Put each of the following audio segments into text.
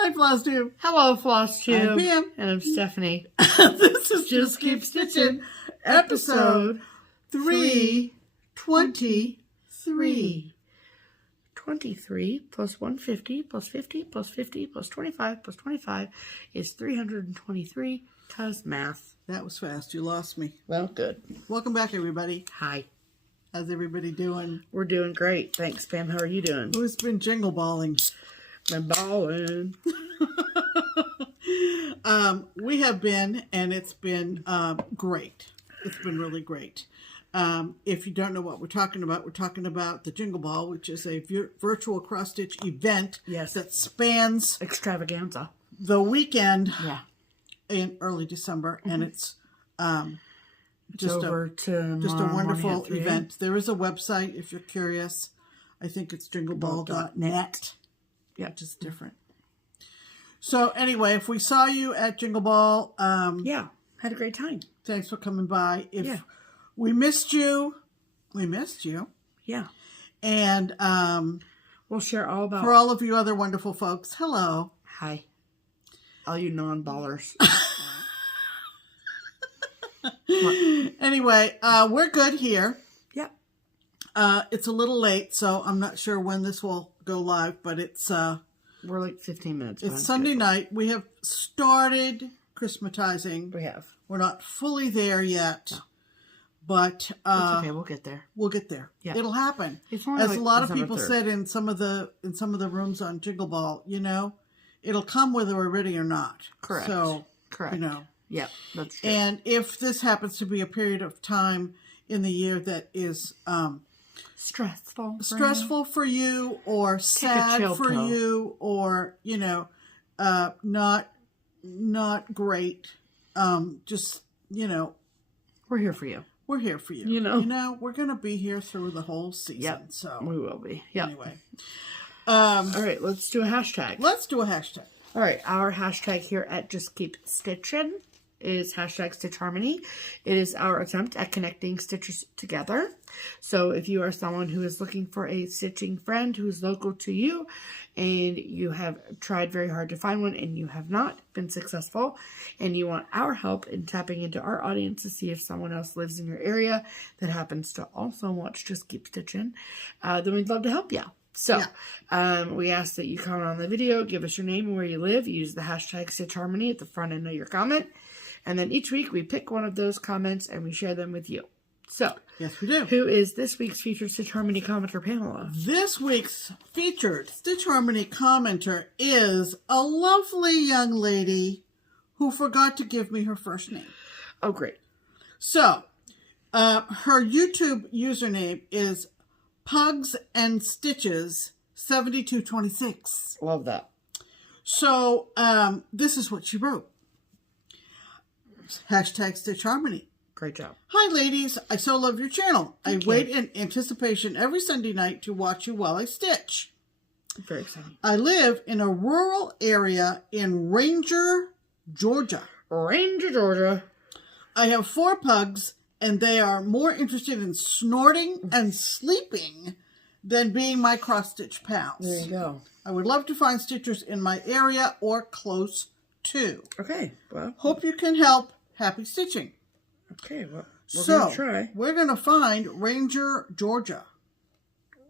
Hi, FlossTube. Hello, FlossTube. I'm Pam. And I'm Stephanie. This is Just Keep Stitching, episode 323. 23 plus 150 plus 50 plus 50 plus 25 plus 25 is 323, cause math. That was fast. You lost me. Well, good. Welcome back, everybody. Hi. How's everybody doing? We're doing great. Thanks, Pam. How are you doing? Who's been jingle balling? Been balling. We have been, and it's been great. It's been really great. If you don't know what we're talking about the Jingle Ball, which is a virtual cross-stitch event that spans extravaganza the weekend in early December, and it's just a wonderful event. There is a website if you're curious. I think it's jingleball.net. Yeah, which is different. So anyway, if we saw you at Jingle Ball, had a great time. Thanks for coming by. If we missed you, Yeah. And we'll share all about... For all of you other wonderful folks, hello. Hi. All you non-ballers. Anyway, we're good here. Yep. It's a little late, so I'm not sure when this will go live, but it's... we're like 15 minutes. It's Sunday night. We have started Christmasizing. We have. We're not fully there yet. No. But it's okay, we'll get there. We'll get there. Yeah. It'll happen. It's as like a lot of people said in some of the rooms on Jingle Ball, you know, it'll come whether we're ready or not. Correct. So, correct. You know. Yeah, that's true. And if this happens to be a period of time in the year that is stressful for you or sad for you or, you know, not great, just, you know, we're here for you. We're here for you. You know, we're going to be here through the whole season. Yep, so we will be. Yeah. Anyway. All right, let's do a hashtag. Let's do a hashtag. All right, our hashtag here at JustKeepStitchin is hashtag Stitch Harmony. It is our attempt at connecting stitchers together. So if you are someone who is looking for a stitching friend who is local to you and you have tried very hard to find one and you have not been successful and you want our help in tapping into our audience to see if someone else lives in your area that happens to also watch Just Keep Stitching, then we'd love to help you. So, we ask that you comment on the video, give us your name and where you live, use the hashtag Stitch Harmony at the front end of your comment, and then each week we pick one of those comments and we share them with you. So, yes, we do. Who is this week's featured Stitch Harmony commenter, Pamela? This week's featured Stitch Harmony commenter is a lovely young lady who forgot to give me her first name. Oh, great. So, her YouTube username is Pugs and Stitches 7226. Love that. So, this is what she wrote. Hashtag Stitch Harmony. Great job. Hi, ladies. I so love your channel. Thank you. Wait in anticipation every Sunday night to watch you while I stitch. Very exciting. I live in a rural area in Ranger, Georgia. Ranger, Georgia. I have 4 pugs, and they are more interested in snorting and sleeping than being my cross-stitch pals. There you go. I would love to find stitchers in my area or close to. Okay. Well, hope you can help. Happy stitching. Okay, well, we're going to try. We're going to find Ranger, Georgia.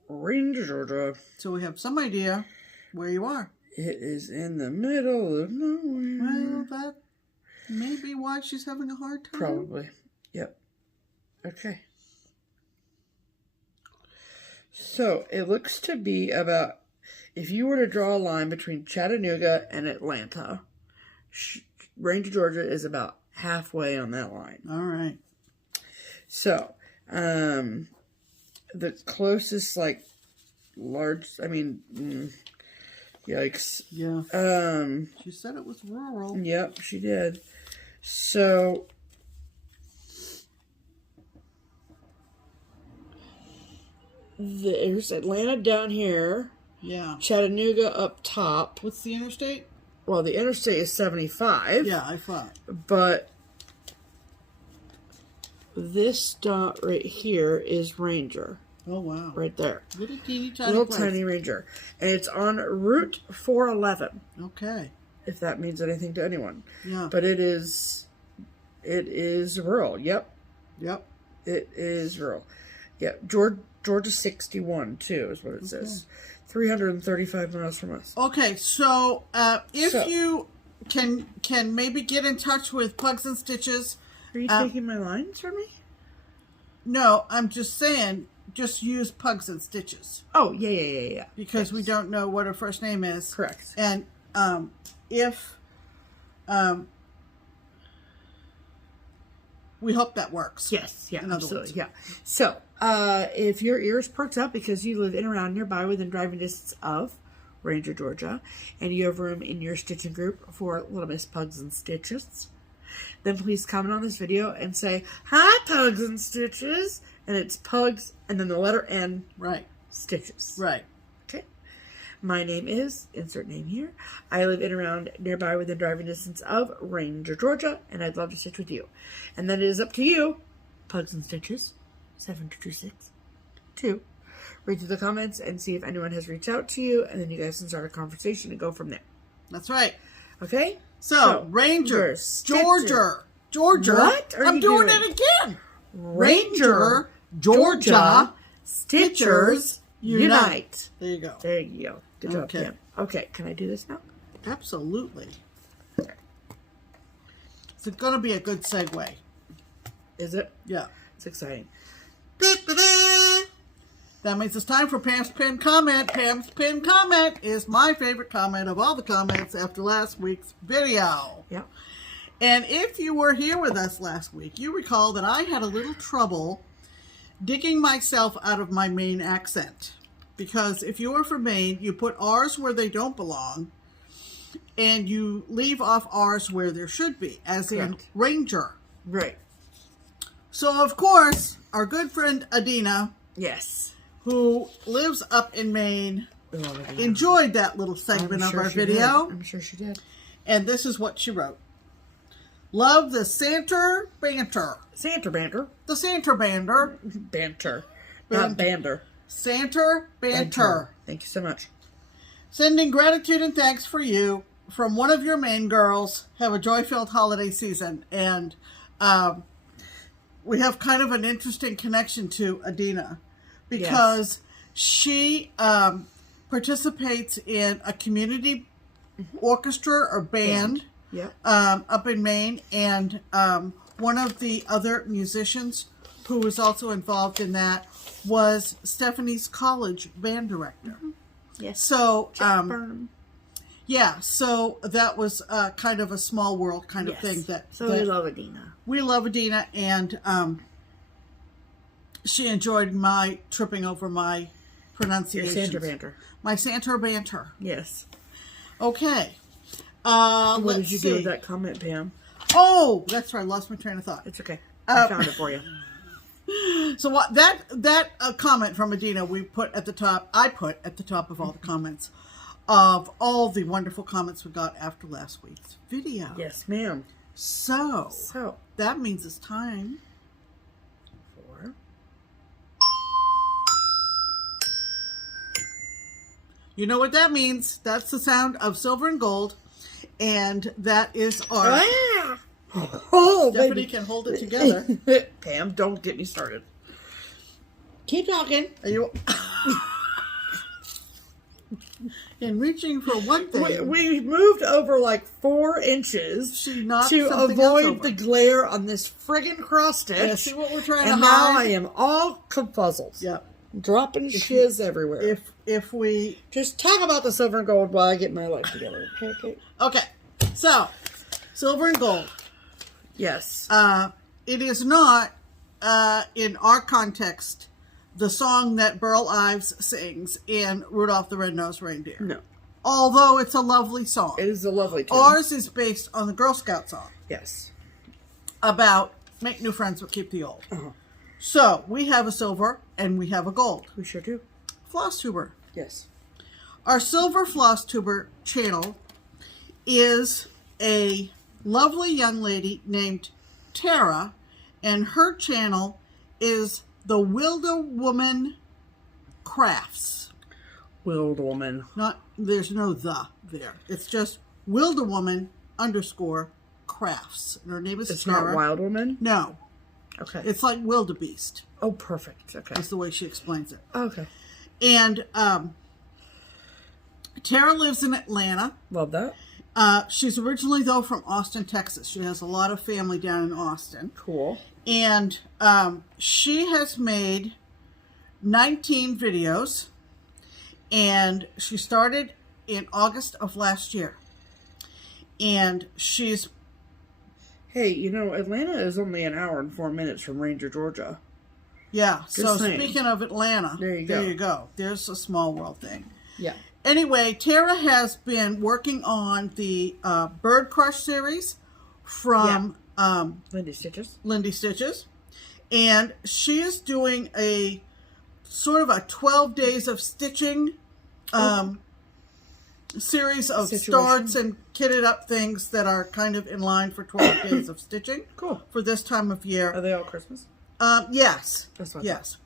Ranger, Georgia. So we have some idea where you are. It is in the middle of nowhere. Well, that may be why she's having a hard time. Probably. Yep. Okay. So, it looks to be about, if you were to draw a line between Chattanooga and Atlanta, Ranger, Georgia is about halfway on that line. All right. So, the closest, like, yikes. Yeah. She said it was rural. Yep, she did. So, there's Atlanta down here. Yeah. Chattanooga up top. What's the interstate? Well, the interstate is 75. Yeah, I thought. But this dot right here is Ranger. Oh, wow. Right there. Little teeny tiny Little place. tiny ranger. And it's on Route 411. Okay. If that means anything to anyone. Yeah. But it is rural. Yep. Yep. It is rural. Yep. Georgia 61 too is what it says. 335 miles from us. Okay, so if you can maybe get in touch with Pugs and Stitches. Are you taking my lines from me? No, I'm just saying, just use Pugs and Stitches. Oh, yeah. Because we don't know what her first name is. Correct. And if we hope that works. Yes, yeah, absolutely, yeah. So, if your ears perked up because you live in and around nearby within driving distance of Ranger, Georgia, and you have room in your stitching group for Little Miss Pugs and Stitches, then please comment on this video and say, "Hi, Pugs and Stitches," and it's Pugs and then the letter N. Right. Stitches. Right. Okay. My name is, insert name here. I live in and around nearby within driving distance of Ranger, Georgia, and I'd love to stitch with you. And then it is up to you, Pugs and Stitches, 7226. Read through the comments and see if anyone has reached out to you, and then you guys can start a conversation and go from there. That's right. Okay? So Ranger, Georgia. What are I'm you doing doing? it again. Ranger, Georgia, Stitchers Unite. There you go. There you go. Good job, Okay. Pam. Okay, can I do this now? Absolutely. It's going to be a good segue. Is it? Yeah. It's exciting. That means it's time for Pam's pinned comment. Pam's pinned comment is my favorite comment of all the comments after last week's video. Yeah. And if you were here with us last week, you recall that I had a little trouble digging myself out of my Maine accent. Because if you are from Maine, you put R's where they don't belong, and you leave off R's where there should be, as in Ranger. Right. So, of course, our good friend Adina, Yes. who lives up in Maine, enjoyed that little segment of our video. I'm sure she did. And this is what she wrote. Love the Santa banter. Santa banter. The Santa banter. Banter. Not bander. Santa banter. Thank you so much. Sending gratitude and thanks for you from one of your Maine girls. Have a joy-filled holiday season. And we have kind of an interesting connection to Adina because she participates in a community orchestra or band up in Maine, and one of the other musicians who was also involved in that was Stephanie's college band director. Yes. So so that was kind of a small world kind of thing. We love Adina. We love Adina, and she enjoyed my tripping over my pronunciation. Your Santa banter. My Santa banter. Yes. Okay. What did you do with that comment, Pam? Oh, that's right. I lost my train of thought. It's okay. I found it for you. So what that comment from Adina I put at the top of all the comments of all the wonderful comments we got after last week's video. Yes, ma'am. So that means it's time for you know what that means. That's the sound of silver and gold, and that is our Stephanie baby. can hold it together. Pam, don't get me started. Keep talking. Are you in reaching for one thing? We moved over like 4 inches to avoid the glare on this friggin' cross stitch. Yeah, see what we're trying to hide? And now I am all confuzzled. Yep. Dropping shiz everywhere. If we just talk about the silver and gold while I get my life together. Okay. So, silver and gold. Yes. It is not, in our context, the song that Burl Ives sings in Rudolph the Red-Nosed Reindeer. No. Although it's a lovely song. It is a lovely tune. Ours is based on the Girl Scout song. Yes. About make new friends but keep the old. So, we have a silver and we have a gold. We sure do. FlossTuber. Yes. Our silver FlossTuber channel is a lovely young lady named Tara, and her channel is the Wilda Woman Crafts. Willed woman. There's no the there. It's just Wildewoman _ crafts. And her name is It's Tara. not Wild Woman? No. Okay. It's like wildebeest. Oh, perfect. Okay. That's the way she explains it. Okay. And Tara lives in Atlanta. Love that. She's originally, though, from Austin, Texas. She has a lot of family down in Austin. Cool. And she has made 19 videos. And she started in August of last year. And she's... Hey, you know, Atlanta is only an hour and 4 minutes from Ranger, Georgia. Yeah, Just so saying. speaking of Atlanta, There you go. There's a small world thing. Yeah. Anyway, Tara has been working on the Bird Crush series from Lindy Stitches. Lindy Stitches. And she is doing a sort of a 12 days of stitching series of starts and kitted up things that are kind of in line for 12 days of stitching. Cool. For this time of year. Are they all Christmas? Yes. That's what yes.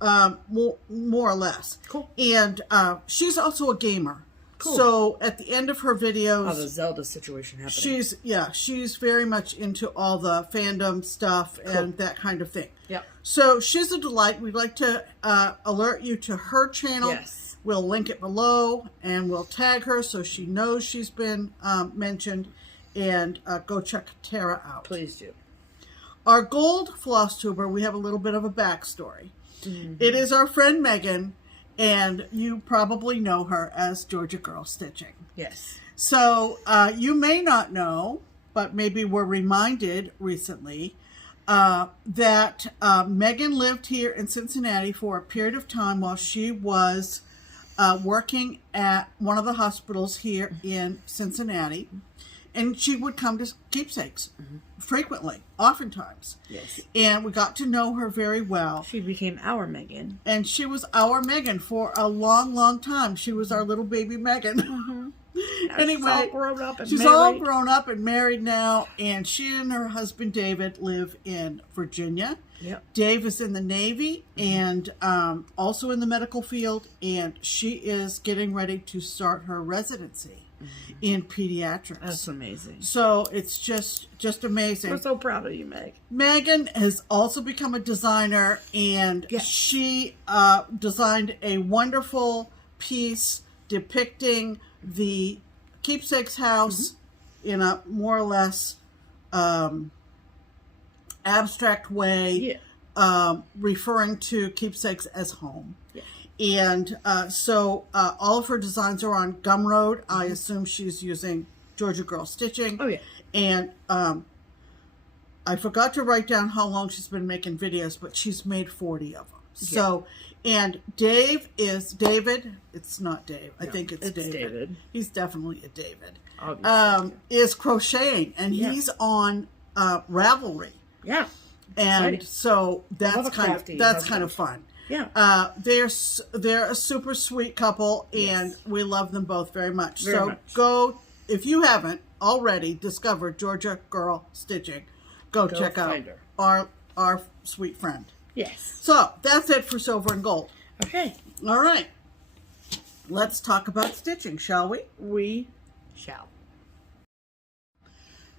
More or less. Cool. And she's also a gamer. Cool. So at the end of her videos, Oh, the Zelda situation happening. she's very much into all the fandom stuff and that kind of thing. Yep. So she's a delight. We'd like to alert you to her channel. Yes. We'll link it below and we'll tag her so she knows she's been mentioned. And go check Tara out. Please do. Our gold FlossTuber, we have a little bit of a backstory. Mm-hmm. It is our friend Megan, and you probably know her as Georgia Girl Stitching. Yes. So you may not know, but maybe were reminded recently that Megan lived here in Cincinnati for a period of time while she was working at one of the hospitals here in Cincinnati. And she would come to keepsakes frequently, oftentimes. Yes. And we got to know her very well. She became our Megan. And she was our Megan for a long, long time. She was our little baby Megan. Anyway, she's all grown up and married now. And she and her husband David live in Virginia. Yep. Dave is in the Navy and also in the medical field. And she is getting ready to start her residency in pediatrics. That's amazing. So it's just amazing. We're so proud of you, Meg. Megan has also become a designer, and she designed a wonderful piece depicting the keepsakes house in a more or less abstract way, referring to keepsakes as home. Yeah. And so all of her designs are on Gumroad. I assume she's using Georgia Girl Stitching. Oh, yeah. And I forgot to write down how long she's been making videos, but she's made 40 of them. Yeah. So, and David, it's not Dave. I think it's David. He's definitely a David. Is crocheting, and he's on Ravelry. Yeah. And exciting. So that's kind of fun. Yeah. They're a super sweet couple, and we love them both very much. Go, if you haven't already discovered Georgia Girl Stitching, go check out our sweet friend. Yes. So that's it for silver and gold. Okay. All right. Let's talk about stitching, shall we? We shall.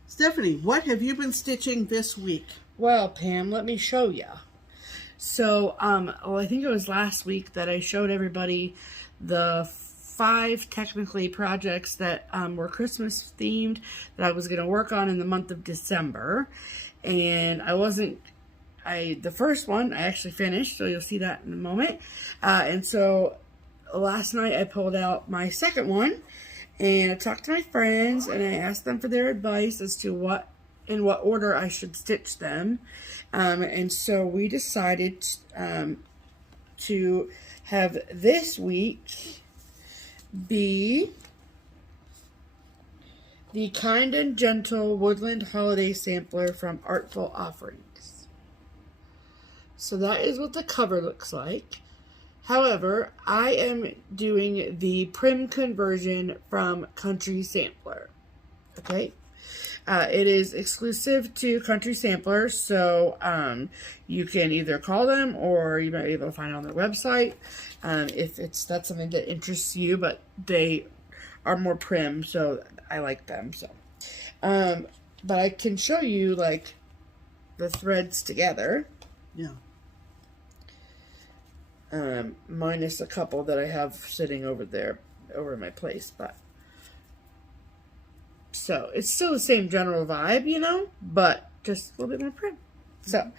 Stephanie, what have you been stitching this week? Well, Pam, let me show you. So, I think it was last week that I showed everybody the 5 technically projects that were Christmas themed that I was going to work on in the month of December. And the first one I actually finished, so you'll see that in a moment. And so last night I pulled out my second one and I talked to my friends and I asked them for their advice as to in what order I should stitch them. And so we decided to have this week be the Kind and Gentle Woodland Holiday Sampler from Artful Offerings. So that is what the cover looks like. However, I am doing the Prim conversion from Country Sampler. Okay? It is exclusive to Country Samplers, so you can either call them or you might be able to find it on their website if that's something that interests you, but they are more prim, so I like them. So, but I can show you like the threads together. Yeah. Minus a couple that I have sitting over there, over in my place, but so it's still the same general vibe, you know, but just a little bit more prim. So,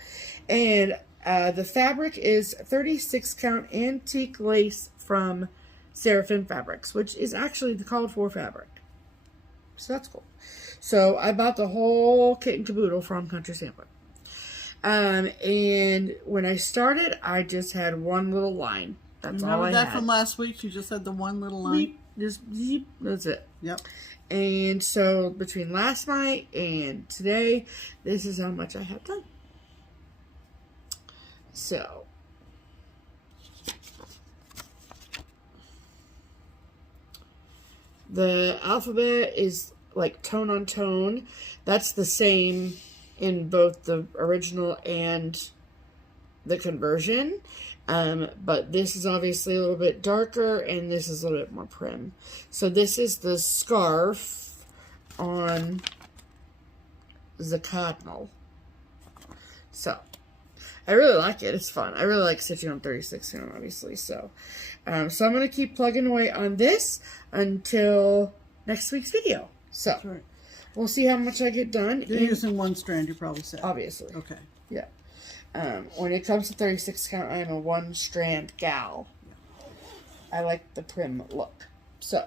and the fabric is 36 count antique lace from Seraphim Fabrics, which is actually the called for fabric. So that's cool. So I bought the whole kit and caboodle from Country Sampler. And when I started, I just had one little line. That's all I had. Remember that from last week? You just had the one little line? Just zeep. That's it. Yep. And so between last night and today, this is how much I have done. So the alphabet is like tone on tone. That's the same in both the original and the conversion. But this is obviously a little bit darker and this is a little bit more prim. So this is the scarf on the cardinal. So I really like it. It's fun. I really like stitching on 36 count, obviously. So, so I'm going to keep plugging away on this until next week's video. So That's right. We'll see how much I get done. You're using one strand, you probably said. Obviously. Okay. Yeah. When it comes to 36 count, I am a one strand gal. I like the prim look. So.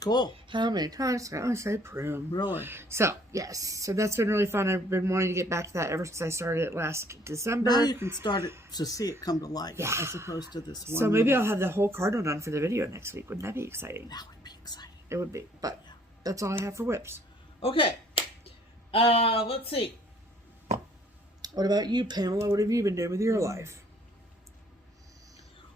Cool. How many times can I say prim? Really? So, yes. So that's been really fun. I've been wanting to get back to that ever since I started it last December. Now you can start it to see it come to life as opposed to this one. So maybe I'll have the whole cardinal done for the video next week. Wouldn't that be exciting? That would be exciting. It would be. But that's all I have for whips. Okay. Let's see. What about you, Pamela? What have you been doing with your life?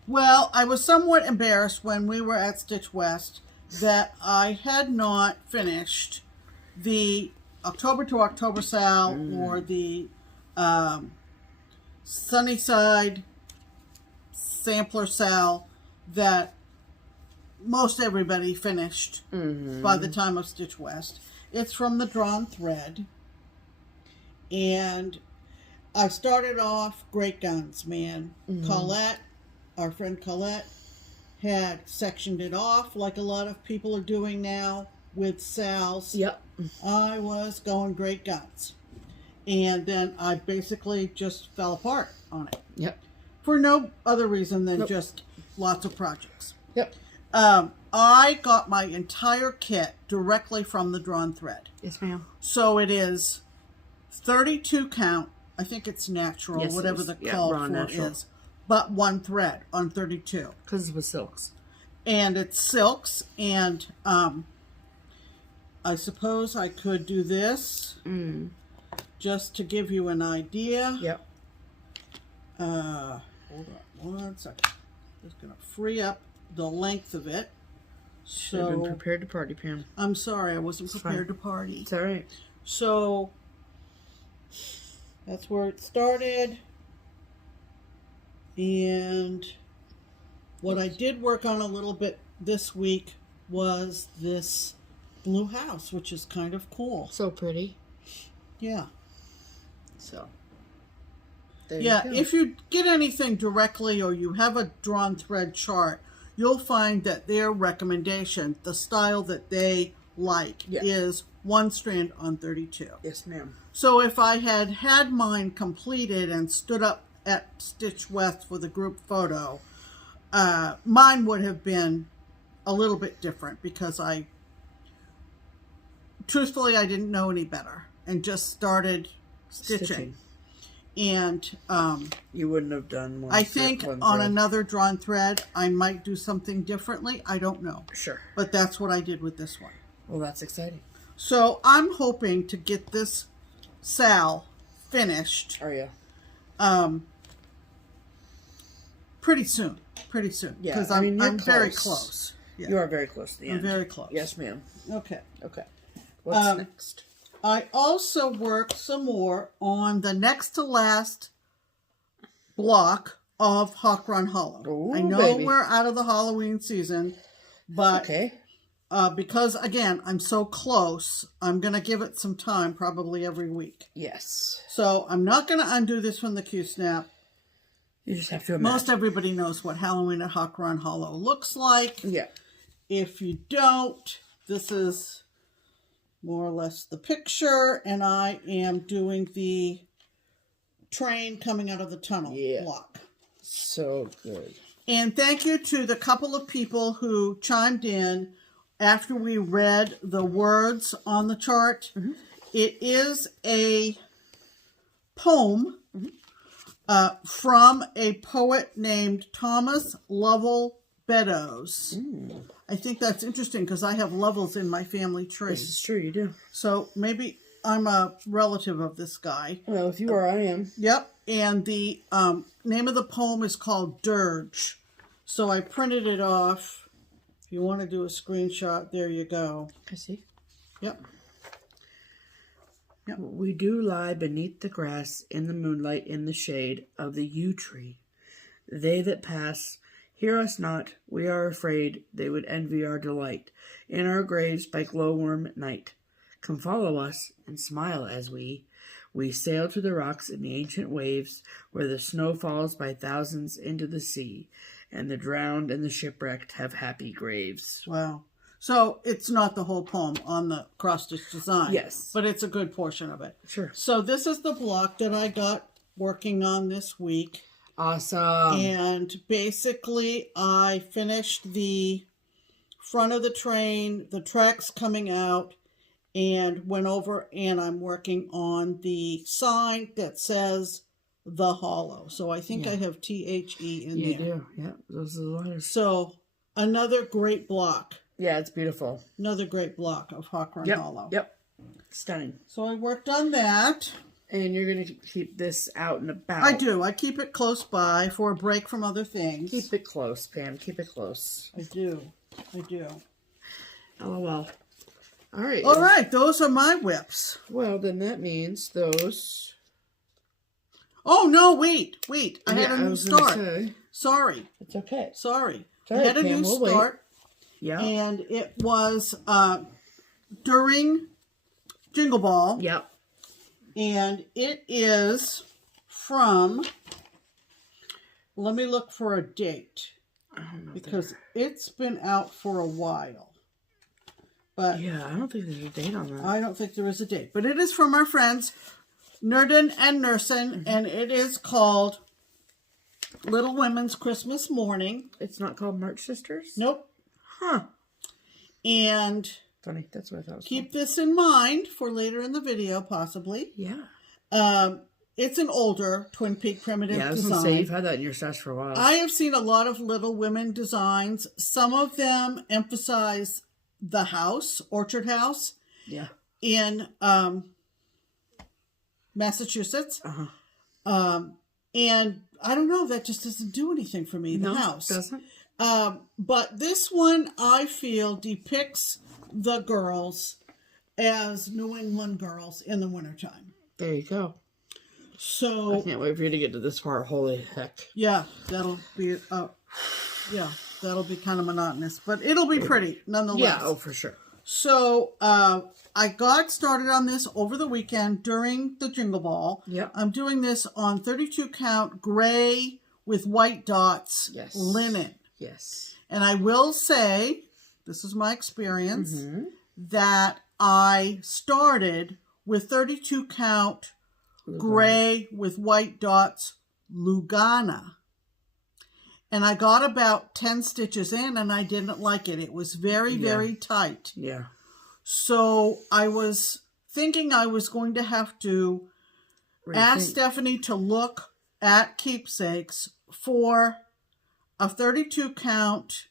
Well, I was somewhat embarrassed when we were at Stitch West that I had not finished the October to October SAL or the Sunnyside Sampler SAL that most everybody finished by the time of Stitch West. It's from the Drawn Thread. And I started off great guns, man. Colette, our friend Colette, had sectioned it off like a lot of people are doing now with SALs. Yep. I was going great guns. And then I basically just fell apart on it. Yep. For no other reason than just lots of projects. Yep. I got my entire kit directly from the Drawn Thread. Yes, ma'am. So it is 32 count. I think it's natural, Yes, whatever the call for natural. is. But one thread on 32. Because it was silks. And it's silks. And I suppose I could do this just to give you an idea. Yep. Hold on 1 second. Just going to free up the length of it. Should have been prepared to party, Pam. I'm sorry, I wasn't prepared to party. It's all right. So that's where it started. And what I did work on a little bit this week was this blue house, which is kind of cool. So pretty. Yeah. So. Yeah, if you get anything directly or you have a Drawn Thread chart, you'll find that their recommendation, the style that they like, is one strand on 32. Yes, ma'am. So if I had had mine completed and stood up at Stitch West for the group photo, mine would have been a little bit different because truthfully, I didn't know any better and just started stitching. And you wouldn't have done one. I think on another Drawn Thread, I might do something differently. I don't know. Sure. But that's what I did with this one. Well, that's exciting. So I'm hoping to get this SAL finished. Are you? Pretty soon. Pretty soon. Yeah. Because I mean, I'm very close. Yeah. You are very close to the end. I'm very close. Yes, ma'am. Okay. Okay. What's next? I also worked some more on the next to last block of Hawk Run Hollow. Ooh, I know baby. we're out of the Halloween season, but Okay. because, again, I'm so close, I'm going to give it some time, probably every week. Yes. So I'm not going to undo this from the Q-Snap. You just have to imagine. Most everybody knows what Halloween at Hawk Run Hollow looks like. Yeah. If you don't, this is more or less the picture, and I am doing the train coming out of the tunnel block. So good. And thank you to the couple of people who chimed in after we read the words on the chart. Mm-hmm. It is a poem from a poet named Thomas Lovell Beddoes. I think that's interesting because I have Lovells in my family tree. This is true, you do. So maybe I'm a relative of this guy. Well, if you are, I am. Yep. And the name of the poem is called Dirge. So I printed it off. If you want to do a screenshot, there you go. I see. Yep. Yep. We do lie beneath the grass in the moonlight in the shade of the yew tree. They that pass hear us not, we are afraid they would envy our delight in our graves by glowworm night. Come follow us and smile as we sail to the rocks in the ancient waves where the snow falls by thousands into the sea, and the drowned and the shipwrecked have happy graves. Wow. So it's not the whole poem on the cross-stitch design. Yes. But it's a good portion of it. Sure. So this is the block that I got working on this week. Awesome. And basically, I finished the front of the train, the tracks coming out, and went over and I'm working on the sign that says The Hollow. So I think I have THE in there. You do. Yeah, those are the letters. So another great block. Yeah, it's beautiful. Another great block of Hawk Run Hollow. Yep. Stunning. So I worked on that. And you're going to keep this out and about. I do. I keep it close by for a break from other things. Keep it close, Pam. Keep it close. I do. I do. LOL. All right. All right. Those are my whips. Well, then that means those... Oh, no. Wait. I had a new was gonna start. say, Sorry. it's okay. Sorry. all I right, had a Pam, new we'll start. wait. Yeah. And it was during Jingle Ball. Yep. And it is from, let me look for a date, because it's been out for a while. But Yeah, I don't think there's a date on that. I don't think there is a date. But it is from our friends, Nerdin and Nursin, and it is called Little Women's Christmas Morning. It's not called March Sisters? Nope. Huh. And Funny. That's what I thought it was keep this in mind for later in the video, possibly. called. Yeah. It's an older Twin Peak primitive Yeah, I was design. going to say, you've had that in your stash for a while. I have seen a lot of Little Women designs. Some of them emphasize the house, Orchard House, Yeah. in Massachusetts. Uh-huh. And I don't know, that just doesn't do anything for me, the No, house. it doesn't. But this one, I feel, depicts the girls as New England girls in the wintertime. There you go. I So, can't wait for you to get to this part. Holy heck. yeah, that'll be kind of monotonous, but it'll be pretty nonetheless. Yeah, oh, for sure. So, I got started on this over the weekend during the Jingle Ball. Yep. I'm doing this on 32 count gray with white dots linen. Yes. And I will say, this is my experience, Mm-hmm. that I started with 32 count gray with white dots Lugana. And I got about 10 stitches in and I didn't like it. It was very, very tight. Yeah. So I was thinking I was going to have to ask Stephanie to look at keepsakes for a 32 count,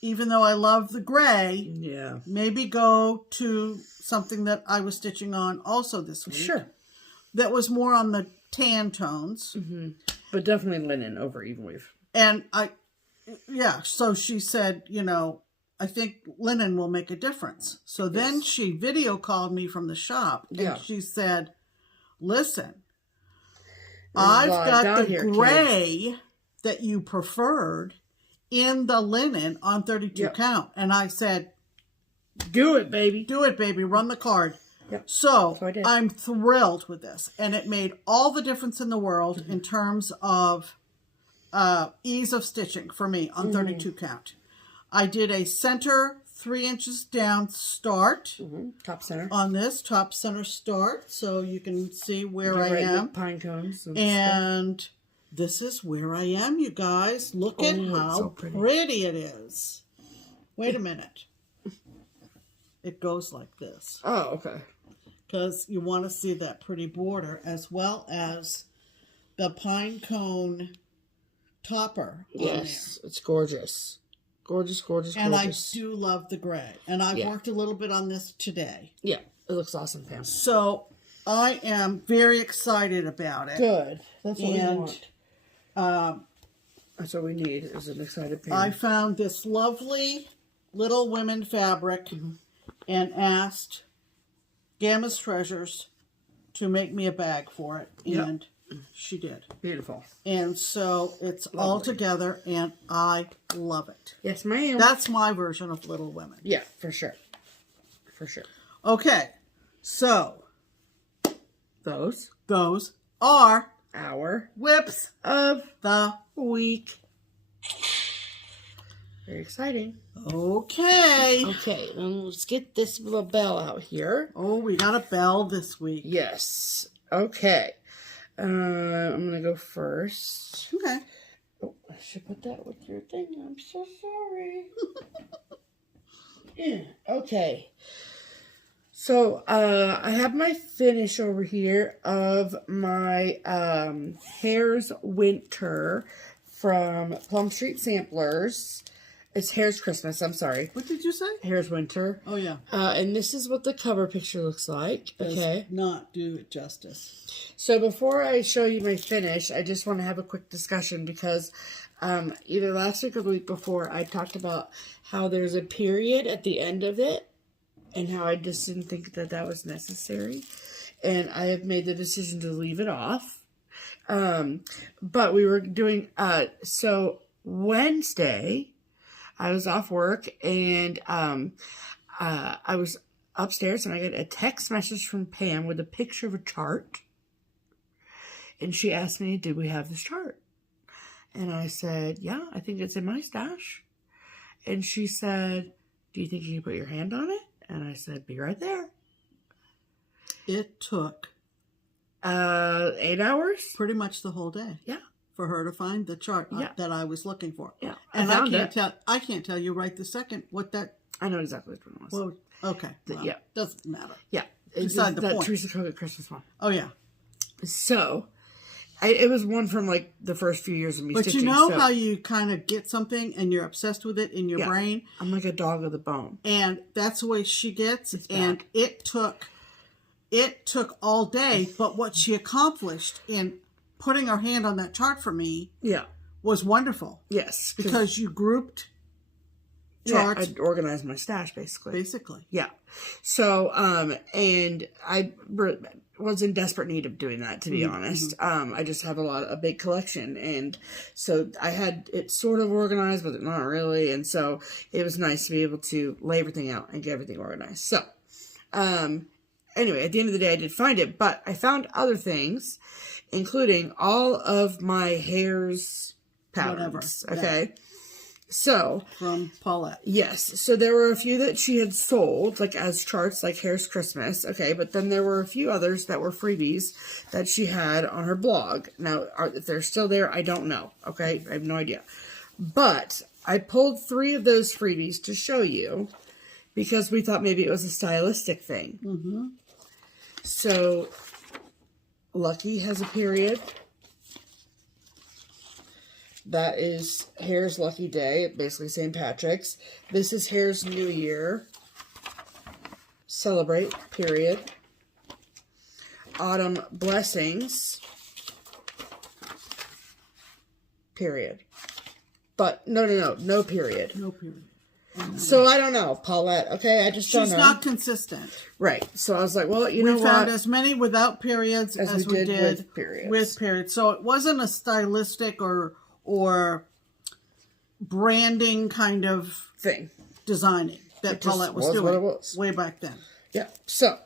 even though I love the gray. Yeah. Maybe go to something that I was stitching on also this week. Sure. That was more on the tan tones. Mm-hmm. But definitely linen over even weave. And so she said, I think linen will make a difference. So then she video called me from the shop, and she said, listen, I've got the gray that you preferred in the linen on 32 count. And I said, do it, baby. Do it, baby. Run the card. Yep. So I'm thrilled with this. And it made all the difference in the world in terms of ease of stitching for me on 32 count. I did a center 3 inches down start top center on this top center start, so you can see where I am. Pine cones and stuff. This is where I am, you guys. Look at how so pretty it is. Wait a minute. It goes like this. Oh, okay. Because you want to see that pretty border as well as the pine cone topper. Yes, it's gorgeous. Gorgeous, gorgeous, and gorgeous. I do love the gray. And I've worked a little bit on this today. Yeah, it looks awesome, Pam. So I am very excited about it. Good. That's what we want. That's what we need is an excited Pam. I found this lovely Little Women fabric and asked Gammas Treasures to make me a bag for it. And she did. Beautiful. And so it's all together, and I love it. Yes, ma'am. That's my version of Little Women. Yeah, for sure. For sure. Okay, so those are our whips of the week. Very exciting. Okay. Okay, then let's get this little bell out here. Oh, we got a bell this week. Yes. Okay. I'm going to go first. Okay. Oh, I should put that with your thing. I'm so sorry. Yeah. Okay. So, I have my finish over here of my Hare's Winter from Plum Street Samplers. It's Hare's Christmas, I'm sorry. What did you say? Hare's Winter. Oh, yeah. And this is what the cover picture looks like. Okay. Does not do it justice. So before I show you my finish, I just want to have a quick discussion because either last week or the week before, I talked about how there's a period at the end of it and how I just didn't think that that was necessary. And I have made the decision to leave it off. But we were doing, so Wednesday, I was off work and I was upstairs and I got a text message from Pam with a picture of a chart. And she asked me, did we have this chart? And I said, yeah, I think it's in my stash. And she said, do you think you can put your hand on it? And I said, be right there. It took 8 hours? Pretty much the whole day. Yeah. For her to find the chart that I was looking for. Yeah. And I can't tell you right this second what that. I know exactly what it was. Well, okay. Well, yeah. Doesn't matter. Yeah. Beside the that point. Teresa Kogut Christmas one. Oh, yeah. So, it was one from like the first few years of me stitching. But you know how you kind of get something and you're obsessed with it in your brain? I'm like a dog with a bone. And that's the way she gets. And it took all day. But what she accomplished in putting her hand on that chart for me was wonderful. Yes. Because you grouped charts. I organized my stash, basically. Yeah. So, and I was in desperate need of doing that, to be honest. I just have a big collection. And so I had it sort of organized, but not really. And so it was nice to be able to lay everything out and get everything organized. So, anyway, at the end of the day, I did find it, but I found other things, including all of my Hare's patterns. Okay. So. From Paulette. Yes. So there were a few that she had sold, like as charts, like Hare's Christmas. Okay. But then there were a few others that were freebies that she had on her blog. Now, if they're still there, I don't know. Okay. I have no idea. But I pulled 3 of those freebies to show you because we thought maybe it was a stylistic thing. So, Lucky has a period. That is Hare's Lucky Day, basically St. Patrick's. This is Hare's New Year. Celebrate, period. Autumn Blessings. Period. But, no period. No period. So I don't know, Paulette. Okay, I just don't know. She's not consistent. Right. So I was like, well, you know what? We found as many without periods as we did with periods. So it wasn't a stylistic or branding kind of thing designing that Paulette was doing way back then. Yeah. So,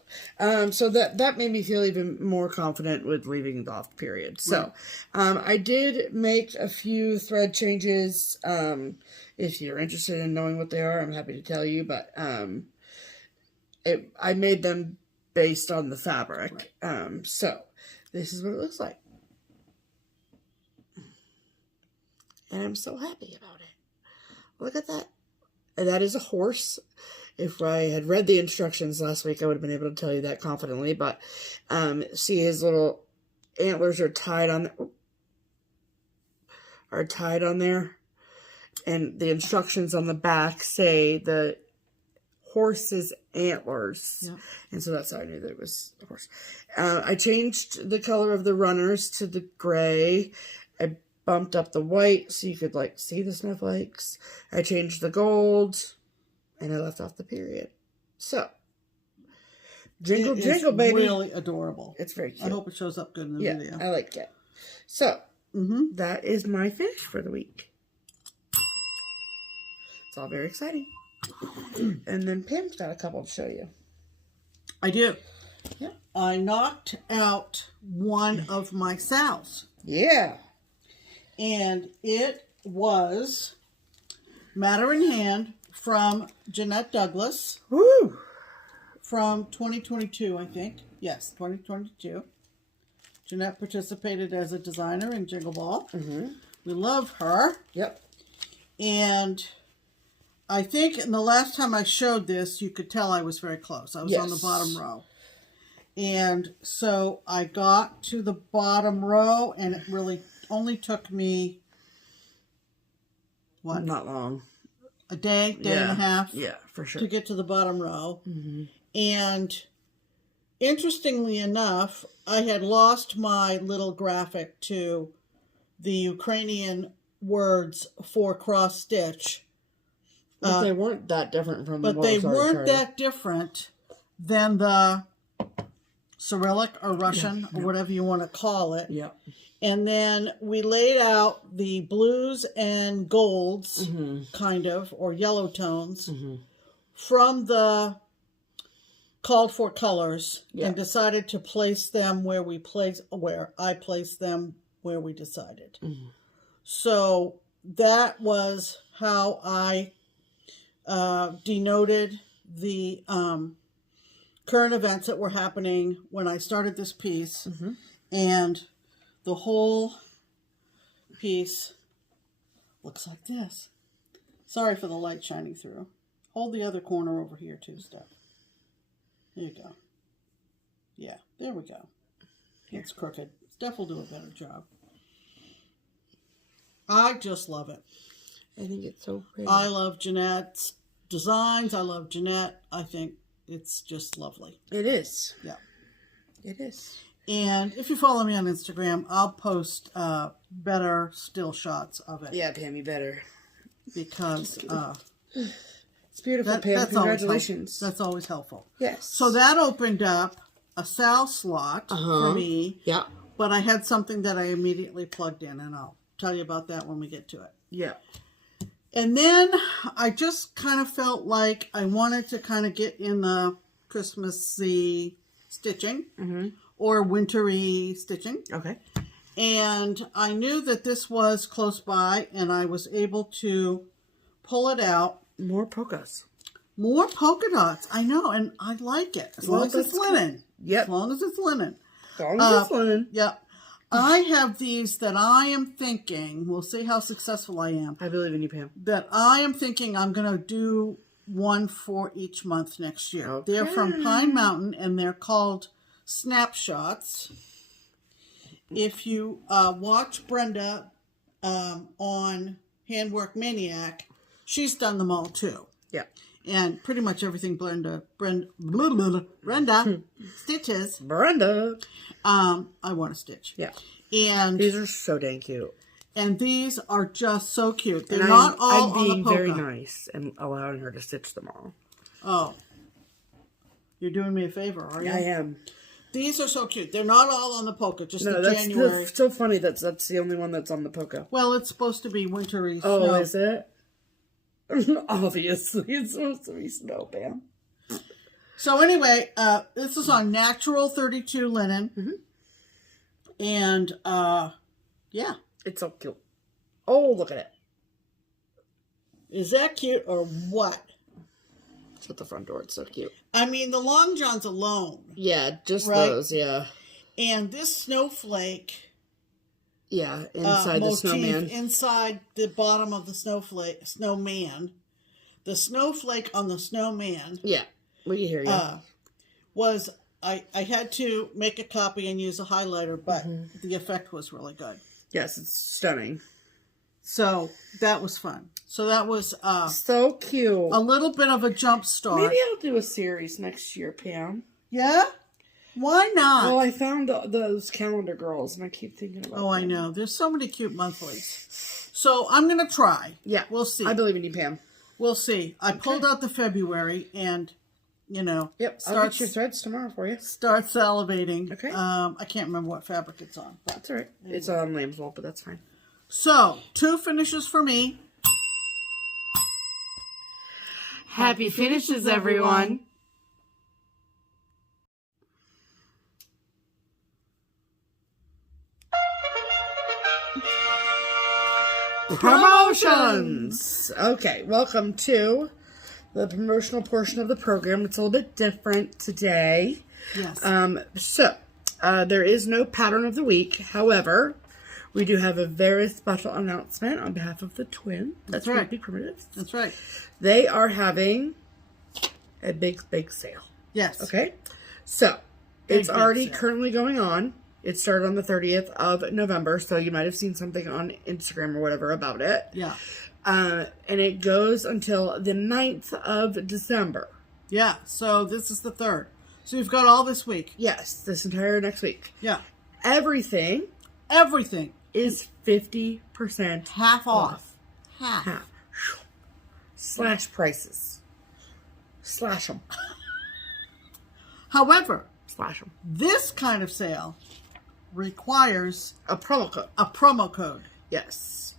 so that made me feel even more confident with leaving off period. So, I did make a few thread changes. If you're interested in knowing what they are, I'm happy to tell you. But I made them based on the fabric. Right. So this is what it looks like, and I'm so happy about it. Look at that. And that is a horse. If I had read the instructions last week, I would have been able to tell you that confidently. But see, his little antlers are tied on there, and the instructions on the back say the horse's antlers, and so that's how I knew that it was a horse. I changed the color of the runners to the gray. I bumped up the white so you could like see the snowflakes. I changed the gold. And I left off the period. So, jingle, jingle, baby. It's really adorable. It's very cute. I hope it shows up good in the video. I like it. So, that is my finish for the week. It's all very exciting. And then Pam's got a couple to show you. I do. Yeah. I knocked out one of my SALs. Yeah. And it was Matter in Hand from Jeanette Douglas. Woo! From 2022, I think. Yes, 2022. Jeanette participated as a designer in Jingle Ball. We love her. Yep. And I think in the last time I showed this, you could tell I was very close. I was on the bottom row. And so I got to the bottom row, and it really only took me, what? Not long. A day and a half. Yeah, for sure. To get to the bottom row. And interestingly enough, I had lost my little graphic to the Ukrainian words for cross stitch. But they weren't that different from the But they weren't that different than the Cyrillic or Russian or whatever you want to call it. Yeah. And then we laid out the blues and golds, kind of, or yellow tones, from the called for colors, and decided to place them where I placed them where we decided. So that was how I denoted the current events that were happening when I started this piece, and the whole piece looks like this. Sorry for the light shining through. Hold the other corner over here too, Steph. There you go. Yeah, there we go. It's crooked. Steph will do a better job. I just love it. I think it's so pretty. I love Jeanette's designs. I love Jeanette. I think it's just lovely. It is. Yeah. It is. And if you follow me on Instagram, I'll post better still shots of it. Yeah, Pam, you better. Because it's beautiful, Pam. Congratulations. That's always helpful. Yes. So that opened up a SAL slot for me. Yeah. But I had something that I immediately plugged in, and I'll tell you about that when we get to it. Yeah. And then I just kind of felt like I wanted to kind of get in the Christmassy stitching. Or wintry stitching. Okay. And I knew that this was close by, and I was able to pull it out. More polkas. More polka dots. I know, and I like it. As long as it's linen. Yep. As long as it's linen. As long as it's linen. Yep. I have these that I am thinking, we'll see how successful I am. I believe in you, Pam. That I am thinking I'm going to do one for each month next year. Okay. They're from Pine Mountain, and they're called Snapshots. If you watch Brenda on Handwork Maniac, she's done them all too. Yeah. And pretty much everything Brenda stitches. Brenda. I want to stitch. Yeah. And these are so dang cute. And these are just so cute. They're And not all I'm being on the polka. very nice and allowing her to stitch them all. Oh. You're doing me a favor, are you? I am. These are so cute. They're not all on the polka, just No, the that's January. so funny. That's the only one that's on the polka. Well, it's supposed to be wintry Oh, snow. is it? Obviously, it's supposed to be snow, Pam. So anyway, this is on natural 32 linen. Mm-hmm. And, yeah. It's so cute. Oh, look at it. Is that cute or what? It's at the front door. It's so cute. I mean, the long johns alone. Yeah, just right? those, yeah. And this snowflake... Yeah, inside the snowman. Inside the bottom of the snowman. The snowflake on the snowman. Yeah, we hear you. Was I had to make a copy and use a highlighter, but the effect was really good. Yes, it's stunning. So that was fun. So that was so cute. A little bit of a jump start. Maybe I'll do a series next year, Pam. Yeah? Why not? Well, I found those calendar girls, and I keep thinking about them. I know. There's so many cute monthlies. So I'm going to try. Yeah. We'll see. I believe in you, Pam. We'll see. I pulled out the February and, you know. Yep, I'll get your threads tomorrow for you. Start salivating. Okay. I can't remember what fabric it's on. That's all right. It's on lamb's wool, but that's fine. So, 2 finishes for me. Happy finishes, everyone. Promotions! Okay, welcome to the promotional portion of the program. It's a little bit different today. Yes. There is no pattern of the week. However, we do have a very special announcement on behalf of the twin. That's right. Big Primitives. That's right. They are having a big sale. Yes. Okay? So, it's big already sale. currently going on. It started on the 30th of November, so you might have seen something on Instagram or whatever about it. Yeah. And it goes until the 9th of December. Yeah. So, this is the 3rd. So, you've got all this week. Yes, this entire next week. Yeah. Everything is 50% half off. Half. Slash prices. Slash them. However, Slash them. this kind of sale requires A promo code. a promo code. Yes.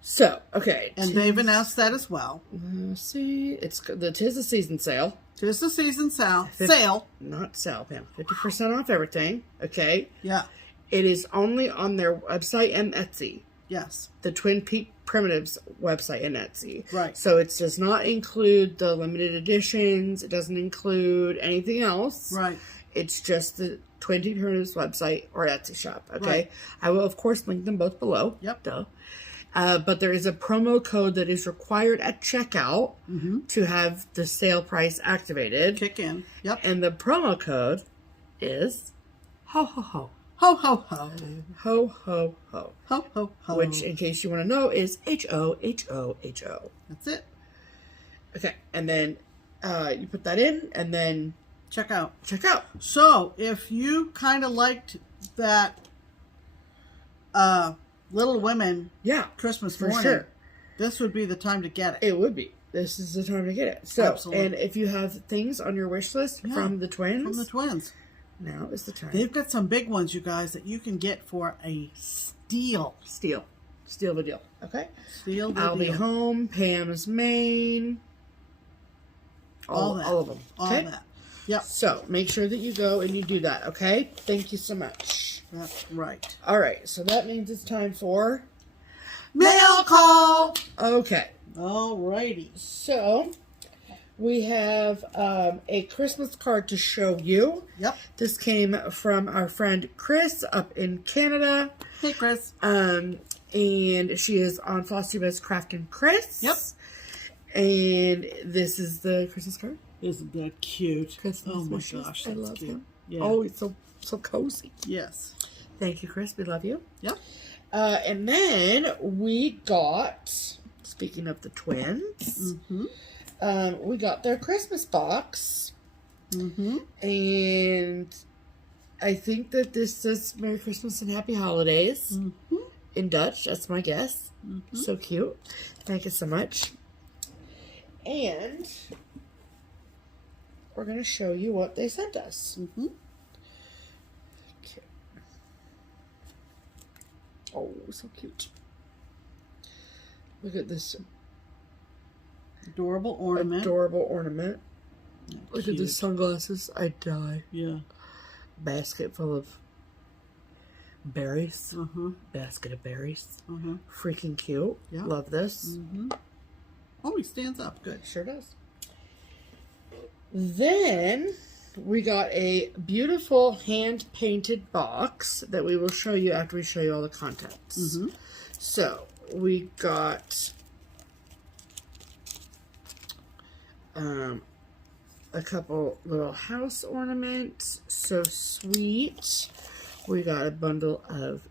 So, okay. And they've announced that as well. Let's see. It's the 'Tis the Season sale. Tis the season sale. Not sale, Pam. 50% off everything. Okay. Yeah. It is only on their website and Etsy. Yes. The Twin Peak Primitives website and Etsy. Right. So it does not include the limited editions. It doesn't include anything else. Right. It's just the Twin Peak Primitives website or Etsy shop. Okay. Right. I will, of course, link them both below. Yep. Duh. But there is a promo code that is required at checkout to have the sale price activated. Kick in. Yep. And the promo code is ho ho ho. Ho, ho, ho. Ho ho ho. Ho, ho, ho. Which, in case you want to know, is HOHOHO. That's it. Okay, and then you put that in, and then Check out. check out. So, if you kind of liked that Little Women Yeah, Christmas for morning, sure. this would be the time to get it. It would be. This is the time to get it. So, Absolutely. and if you have things on your wish list from the twins, From the twins. now is the time. They've got some big ones, you guys, that you can get for a steal. Steal the deal. Okay. Steal the I'll deal. be home. Pam's Maine. All that. of them. Okay. All that. Yep. So make sure that you go and you do that. Okay. Thank you so much. That's right. All right. So that means it's time for Mail call. Okay. Alrighty. So we have a Christmas card to show you. Yep. This came from our friend Chris up in Canada. Hey, Chris. And she is on FlossTube as Craftin' Chris. Yep. And this is the Christmas card. Isn't that cute? Christmas oh my wishes. gosh, I that's love cute. him. Yeah. Oh, it's so cozy. Yes. Thank you, Chris. We love you. Yep. And then we got, speaking of the twins, we got their Christmas box. And I think that this says Merry Christmas and Happy Holidays. in Dutch. That's my guess. So cute. Thank you so much. And we're going to show you what they sent us. Okay. Oh, so cute. Look at this adorable ornament. Adorable ornament. Oh, look cute. at the sunglasses. I die. Yeah. Basket full of berries. Basket of berries. Freaking cute. Yeah. Love this. Oh, he stands up. Good. Sure does. Then we got a beautiful hand-painted box that we will show you after we show you all the contents. So we got a couple little house ornaments. So sweet. We got a bundle of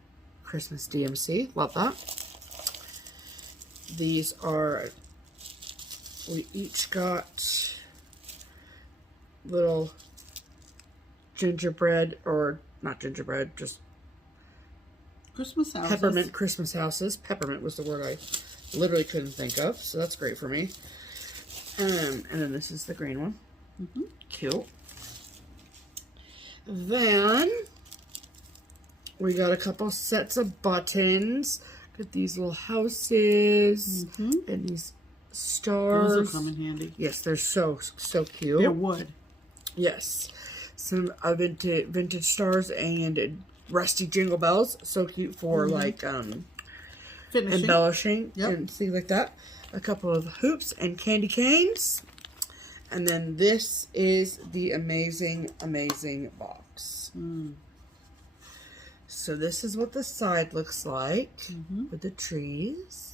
Christmas DMC. Love that. These are, we each got little gingerbread, or not gingerbread, just Christmas houses. peppermint Christmas houses. Peppermint was the word I literally couldn't think of, so that's great for me. And then this is the green one. Cute. Then we got a couple sets of buttons. Got these little houses and these stars. Those will come in handy. Yes, they're so cute. They're wood. Yes. Some vintage stars and rusty jingle bells. So cute for like Finishing. embellishing and things like that. A couple of hoops and candy canes. And then this is the amazing box. So this is what the side looks like with the trees.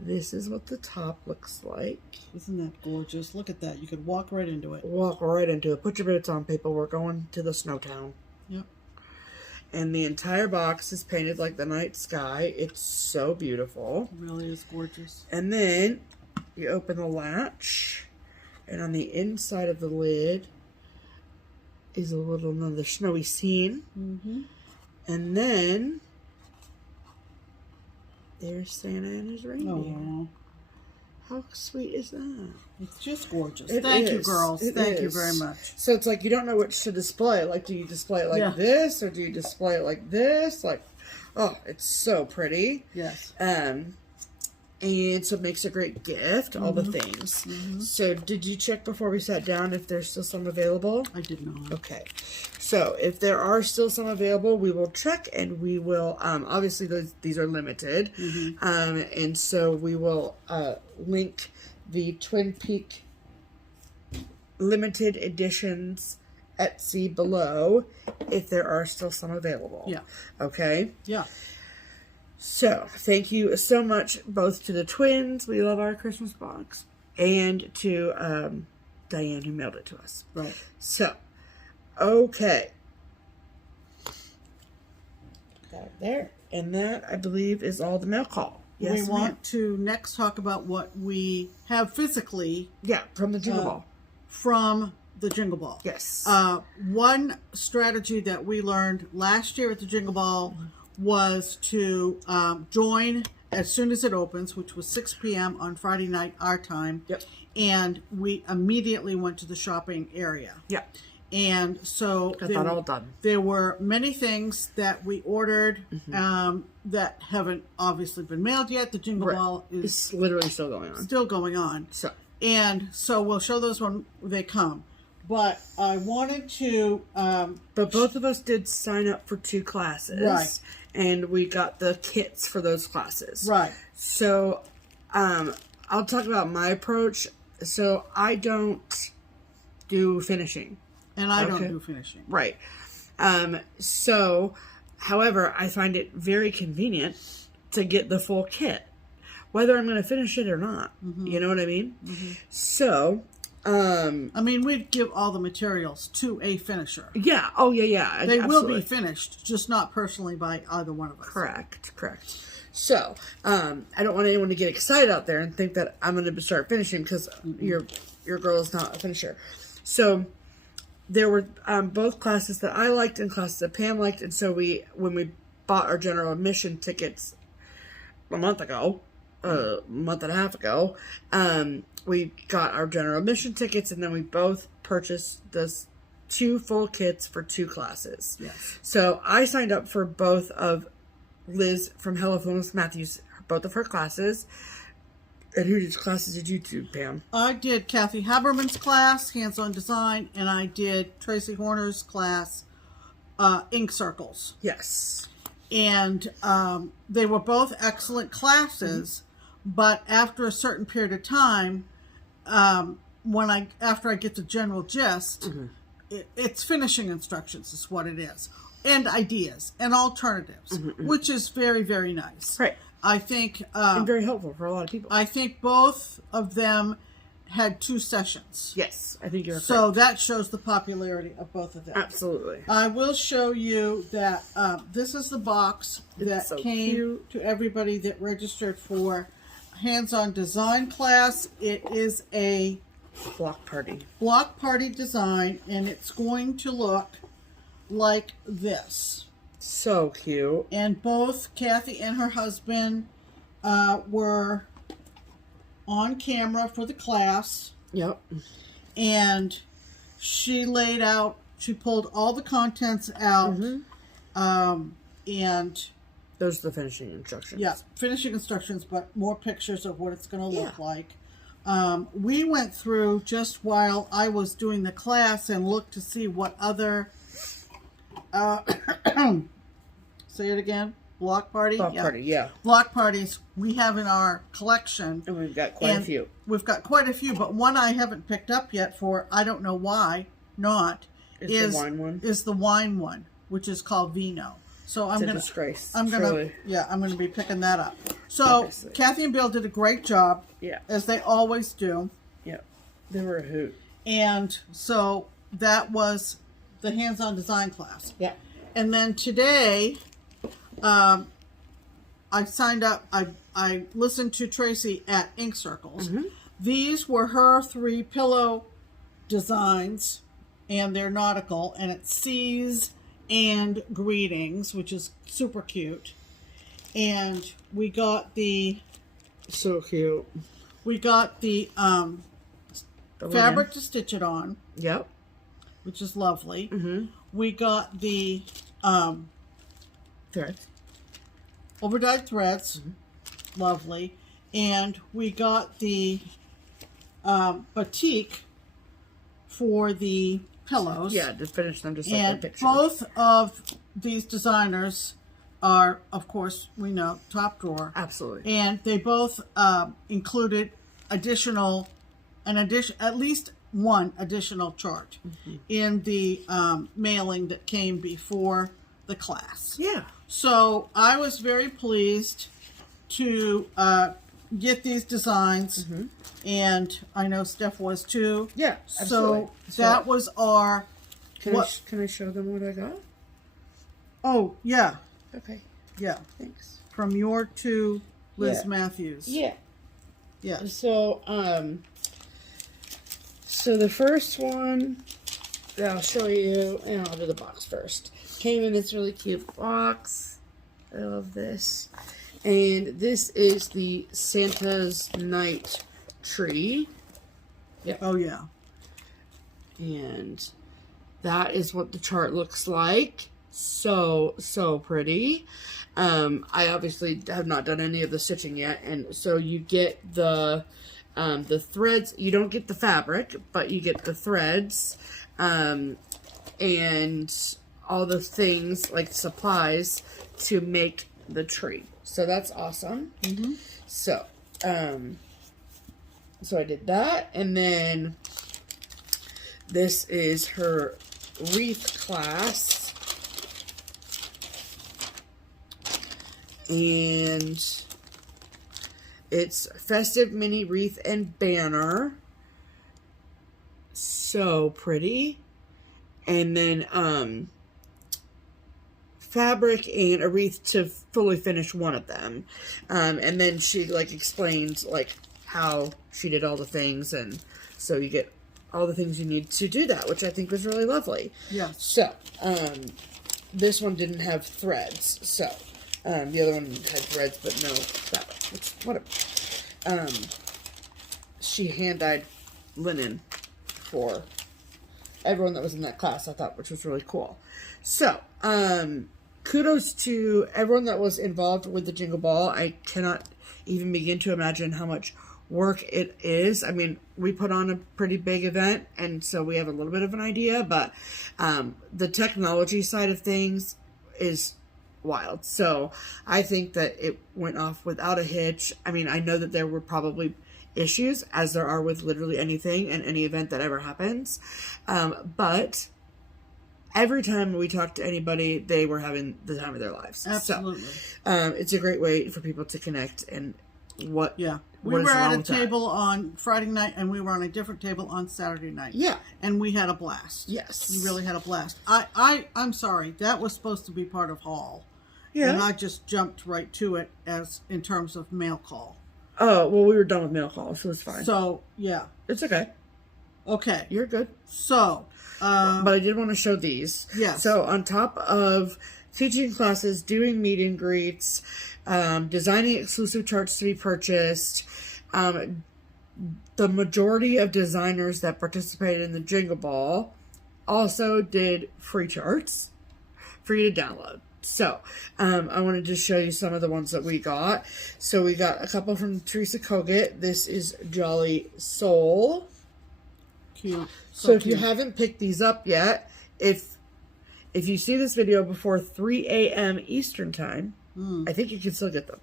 This is what the top looks like. Isn't that gorgeous? Look at that. You could walk right into it. Walk right into it. Put your boots on, people. We're going to the snow town. Yep. And the entire box is painted like the night sky. It's so beautiful. It really is gorgeous. And then you open the latch, and on the inside of the lid is another snowy scene. And then there's Santa and his reindeer. Oh, how sweet is that? it's just gorgeous. It Thank you, is. girls. It Thank you is. very much. So it's like you don't know which to display. Like, do you display it like this, or do you display it like this? Like, oh, it's so pretty. Yes. And so it makes a great gift, all the things. So did you check before we sat down if there's still some available? I did not. Okay. So if there are still some available, we will check, and we will, obviously these are limited. And so we will link the Twin Peak limited editions Etsy below if there are still some available. Yeah. Okay? Yeah. So, thank you so much both to the twins, we love our Christmas box, and to Diane who mailed it to us. Right. So, okay. Got it there. And that, I believe, is all the mail call. Yes, we want to next talk about what we have physically. Yeah, from the Jingle Ball. From the Jingle Ball. Yes. One strategy that we learned last year at the Jingle Ball was to join as soon as it opens, which was 6 p.m. on Friday night, our time. Yep. And we immediately went to the shopping area. Yeah. And so Got that all done. There were many things that we ordered that haven't obviously been mailed yet. The Jingle Ball is it's literally still going on. Still going on. So. And so we'll show those when they come. But I wanted to... but both of us did sign up for 2 classes. Right. And we got the kits for those classes. Right. So, I'll talk about my approach. So, I don't do finishing. And I don't do finishing. Right. So, however, I find it very convenient to get the full kit. Whether I'm going to finish it or not. You know what I mean? So... I mean, we'd give all the materials to a finisher. Yeah. Oh, yeah. They absolutely. will be finished, just not personally by either one of us. Correct. So, I don't want anyone to get excited out there and think that I'm going to start finishing because your girl is not a finisher. So, there were both classes that I liked and classes that Pam liked, and so when we bought our general admission tickets a month ago, a month and a half ago. We got our general admission tickets, and then we both purchased this 2 full kits for 2 classes. Yes. So I signed up for both of Liz from Hello Phyllis Matthews, both of her classes. And whose classes did you do, Pam? I did Kathy Haberman's class, hands-on design, and I did Tracy Horner's class, ink circles. Yes. And they were both excellent classes, but after a certain period of time, after I get the general gist, it's finishing instructions is what it is, and ideas and alternatives, which is very, very nice. Right. I think and very helpful for a lot of people. I think both of them had 2 sessions. Yes, I think you're correct. So that shows the popularity of both of them. Absolutely. I will show you that this is the box that so came cute. to everybody that registered for hands-on design class. It is a Block party. block party design, and it's going to look like this. So cute. And both Kathy and her husband were on camera for the class. Yep. And she pulled all the contents out. And those are the finishing instructions. yeah, finishing instructions, but more pictures of what it's going to look like. We went through just while I was doing the class and looked to see what other say it again. Block party? Block party, yeah. Block parties we have in our collection. And we've got quite a few. We've got quite a few, but one I haven't picked up yet for, I don't know why not, is the wine one. Is the wine one, which is called Vino. So I'm gonna disgrace. I'm gonna be picking that up. So Obviously. Kathy and Bill did a great job. Yeah. As they always do. Yeah. They were a hoot. And so that was the hands-on design class. Yeah. And then today, I signed up. I listened to Tracy at Ink Circles. These were her 3 pillow designs, and they're nautical, and it's seas and greetings, which is super cute. And we got the so cute. We got the fabric to stitch it on. Yep. Which is lovely. We got the threads. Overdyed threads. Lovely. And we got the batik for the pillows. Yeah, to finish them just like and the picture. both of these designers are, of course, we know, top drawer. Absolutely. And they both included at least one additional chart in the mailing that came before the class. Yeah. So I was very pleased to get these designs, and I know Steph was too. Yeah, absolutely. So that was our... Can I show them what I got? Oh, yeah. Okay. Yeah. Thanks. From your to Liz Yeah. Matthews. Yeah. Yeah. So, so the first one that I'll show you, and I'll do the box first. Came in this really cute box. I love this. And this is the Santa's Night Tree. Yep. Oh, yeah. And that is what the chart looks like. So pretty. I obviously have not done any of the stitching yet, and so you get the threads. You don't get the fabric, but you get the threads, and all the things like supplies to make the tree. So that's awesome. So, so I did that, and then this is her wreath class. And it's festive mini wreath and banner. So pretty. And then fabric and a wreath to fully finish one of them. And then she like explained like how she did all the things, and so you get all the things you need to do that, which I think was really lovely. Yeah. So this one didn't have threads, so the other one had threads, but no, whatever. She hand-dyed linen for everyone that was in that class, I thought, which was really cool. So, kudos to everyone that was involved with the Jingle Ball. I cannot even begin to imagine how much work it is. I mean, we put on a pretty big event, and so we have a little bit of an idea, but the technology side of things is wild. So I think that it went off without a hitch. I mean, I know that there were probably issues, as there are with literally anything and any event that ever happens, but every time we talked to anybody, they were having the time of their lives. Absolutely. So it's a great way for people to connect. And we were at a table on Friday night, and we were on a different table on Saturday night. Yeah. And we had a blast. Yes. We really had a blast. I'm sorry, that was supposed to be part of Hall. Yeah. And I just jumped right to it as in terms of mail call. Oh, well, we were done with mail call, so it's fine. So, yeah. It's okay. Okay. You're good. So, but I did want to show these. Yes. So on top of teaching classes, doing meet and greets, designing exclusive charts to be purchased, the majority of designers that participated in the Jingle Ball also did free charts, free to download. So, I wanted to show you some of the ones that we got. So we got a couple from Teresa Kogut. This is Jolly Soul. cute. So if you haven't picked these up yet, if you see this video before 3 a.m. Eastern time, I think you can still get them.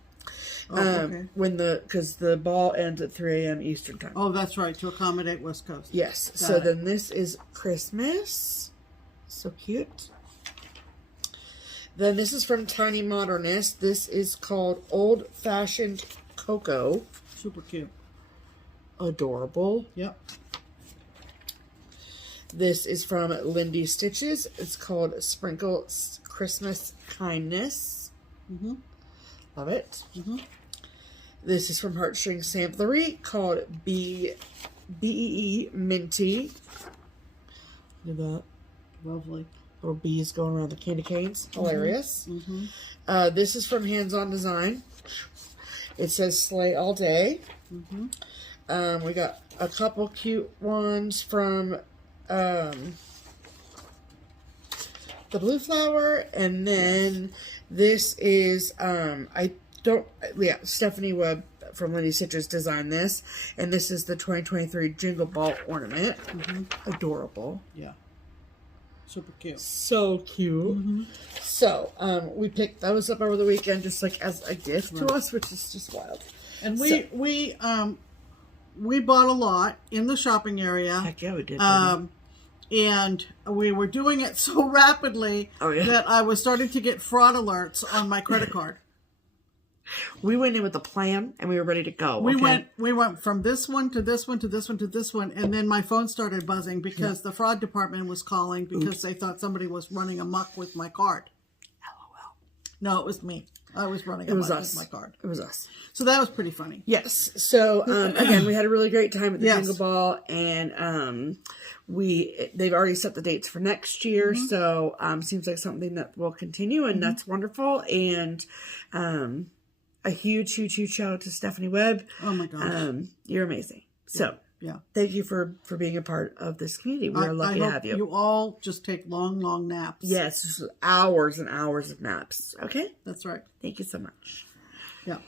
Oh, okay. Because the ball ends at 3 a.m. Eastern time. Oh, that's right, to accommodate West Coast. Yes. Got it. Then this is Christmas. So cute. Then this is from Tiny Modernist. This is called Old Fashioned Cocoa. Super cute. Adorable. Yep. This is from Lindy Stitches. It's called Sprinkle Christmas Kindness. Mm-hmm. Love it. Mm-hmm. This is from Heartstring Samplery called B-E-E Minty. Look at that. Lovely. Little bees going around the candy canes. Hilarious. Mm-hmm. This is from Hands On Design. It says Slay All Day. Mm-hmm. We got a couple cute ones from the Blue Flower. And then this is, Stephanie Webb from Lindy Citrus designed this. And this is the 2023 Jingle Ball Ornament. Adorable. Yeah. Super cute. So cute. So, we picked those up over the weekend just like as a gift to us, which is just wild. And we bought a lot in the shopping area. Heck yeah, we did. And we were doing it so rapidly that I was starting to get fraud alerts on my credit card. We went in with a plan and we were ready to go. We went from this one to this one to this one to this one, and then my phone started buzzing because the fraud department was calling because they thought somebody was running amok with my card. LOL. No, it was me. I was running amok with my card. It was us. So that was pretty funny. Yes. So again, we had a really great time at the Jingle Ball, and they've already set the dates for next year. So seems like something that will continue, and that's wonderful. And a huge shout out to Stephanie Webb. Oh my gosh. You're amazing. So thank you for being a part of this community. We're lucky to have you. You all just take long naps. Yes, just hours and hours of naps. Okay? That's right. Thank you so much. Yeah.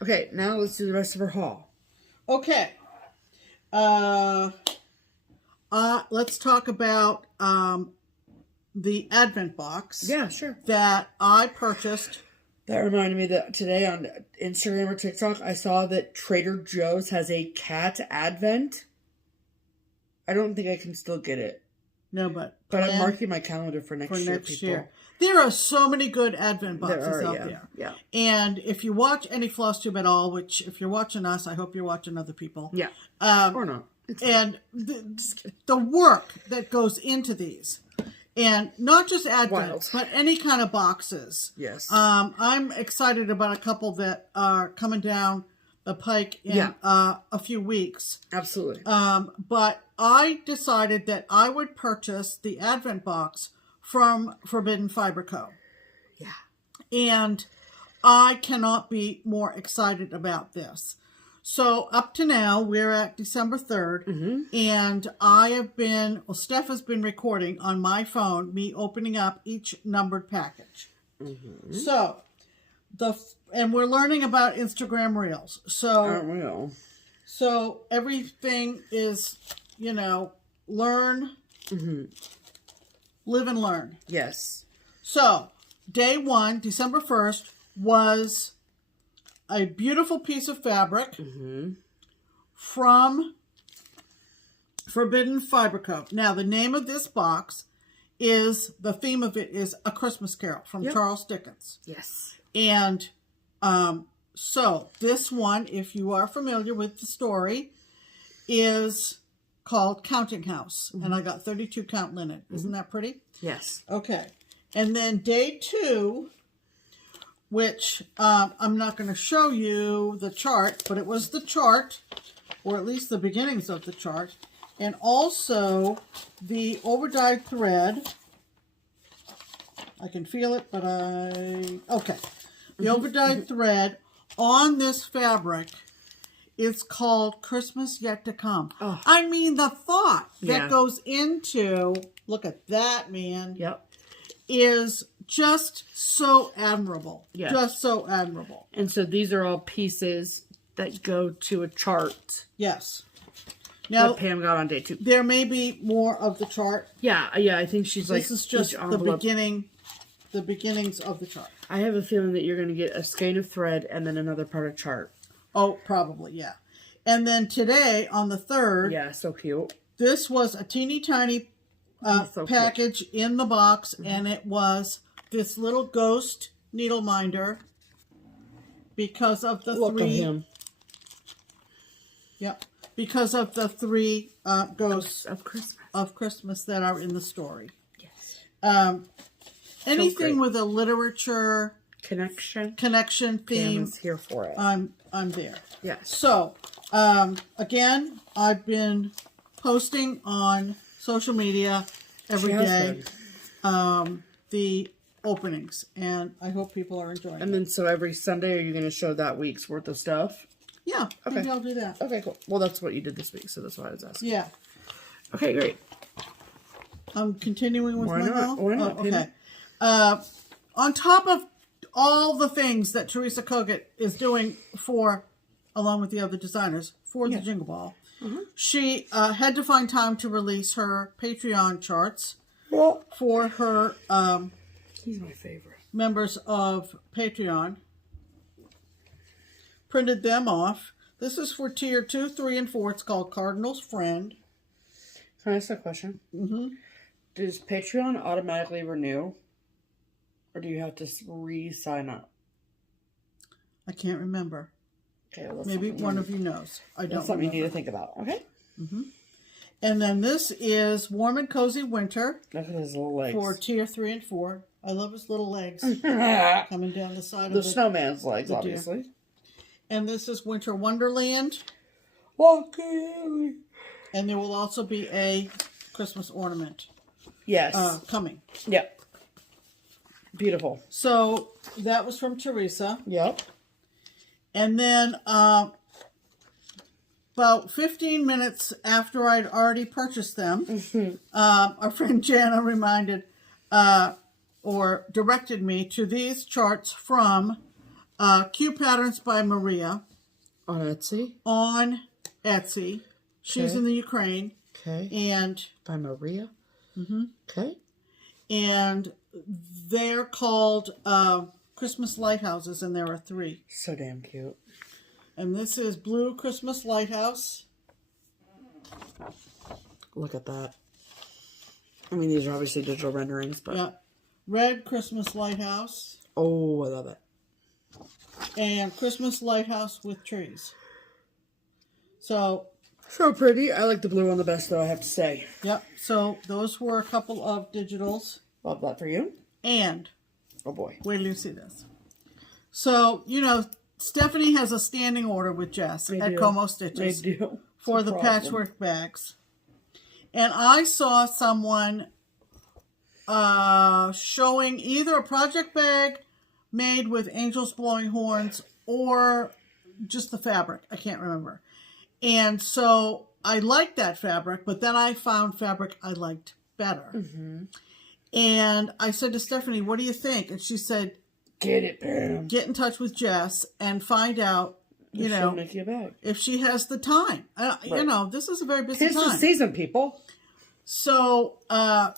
Okay, now let's do the rest of our haul. Okay. Let's talk about the Advent box. Yeah, sure. That I purchased. That reminded me that today on Instagram or TikTok, I saw that Trader Joe's has a cat Advent. I don't think I can still get it. No, but I'm marking my calendar for next year. There are so many good Advent boxes out there. Yeah. And if you watch any FlossTube at all, which if you're watching us, I hope you're watching other people. Yeah. Or not. And the work that goes into these. And not just Advent, but any kind of boxes. Yes. I'm excited about a couple that are coming down the pike in a few weeks. Absolutely. But I decided that I would purchase the Advent box from Forbidden Fiber Co. Yeah. And I cannot be more excited about this. So up to now, we're at December 3rd, and I have been, well, Steph has been recording on my phone, me opening up each numbered package. So, and we're learning about Instagram Reels. So, so everything is, you know, learn, live and learn. Yes. So, day 1, December 1st, was a beautiful piece of fabric from Forbidden Fiber Co. Now, the name of this box is, the theme of it is A Christmas Carol from Charles Dickens. Yes. And so this one, if you are familiar with the story, is called Counting House. And I got 32 count linen. Isn't that pretty? Yes. Okay. And then day 2, which I'm not going to show you the chart, but it was the chart, or at least the beginnings of the chart, and also the overdyed thread. I can feel it, but okay. The overdyed thread on this fabric is called Christmas Yet to Come. Oh. I mean, the thought that goes into, look at that, man. Yep. Is just so admirable. Yeah. Just so admirable. And so these are all pieces that go to a chart. Yes. Now, that Pam got on day 2. There may be more of the chart. Yeah, I think she's like, this is just the beginnings of the chart. I have a feeling that you're going to get a skein of thread and then another part of chart. Oh, probably, yeah. And then today, on the 3rd. Yeah, so cute. This was a teeny tiny package in the box, and it was this little ghost needle minder because of the Look 3. At him. Yep. Because of the 3 ghosts of Christmas that are in the story. Yes. Anything with a literature connection theme. Pam is here for it. I'm there. Yes. So again, I've been posting on social media every day the openings, and I hope people are enjoying it. And then so every Sunday, are you going to show that week's worth of stuff? Yeah, okay. Maybe I'll do that. Okay, cool. Well, that's what you did this week, so that's why I was asking. Yeah. Okay, great. I'm continuing with my haul. Why not? Oh, okay. On top of all the things that Teresa Kogut is doing for, along with the other designers, for the Jingle Ball, she had to find time to release her Patreon charts for her he's my favorite. Members of Patreon. Printed them off. This is for tier 2, 3, and 4. It's called Cardinal's Friend. Can I ask a question? Does Patreon automatically renew? Or do you have to re-sign up? I can't remember. Okay, well, maybe one of you knows. I don't know. That's something you need to think about. Okay. And then this is Warm and Cozy Winter. Look at his little legs. For tier 3 and 4. I love his little legs. Coming down the side of the snowman's legs, obviously. And this is Winter Wonderland. Okay. And there will also be a Christmas ornament. Yes. Coming. Yep. Beautiful. So that was from Teresa. Yep. And then about 15 minutes after I'd already purchased them, our friend Jana reminded or directed me to these charts from CutePatternsByMaria. On Etsy? On Etsy. She's in the Ukraine. Okay. And by Maria? Okay. And they're called Christmas lighthouses, and there are 3. So damn cute. And this is Blue Christmas Lighthouse. Look at that. I mean, these are obviously digital renderings, but... Yeah. Red Christmas Lighthouse. Oh, I love it. And Christmas Lighthouse with trees. So pretty. I like the blue one the best, though, I have to say. Yep. So those were a couple of digitals. Love that for you. And... oh, boy. Wait till you see this. So, you know, Stephanie has a standing order with Jess at Como Stitches for the patchwork bags. And I saw someone showing either a project bag made with angels blowing horns or just the fabric. I can't remember. And so I liked that fabric, but then I found fabric I liked better. Mm-hmm. And I said to Stephanie, what do you think? And she said, get it, Pam. Get in touch with Jess and find out, you know, make you a bag. If she has the time. Right. You know, this is a very busy time. It's the season, people. So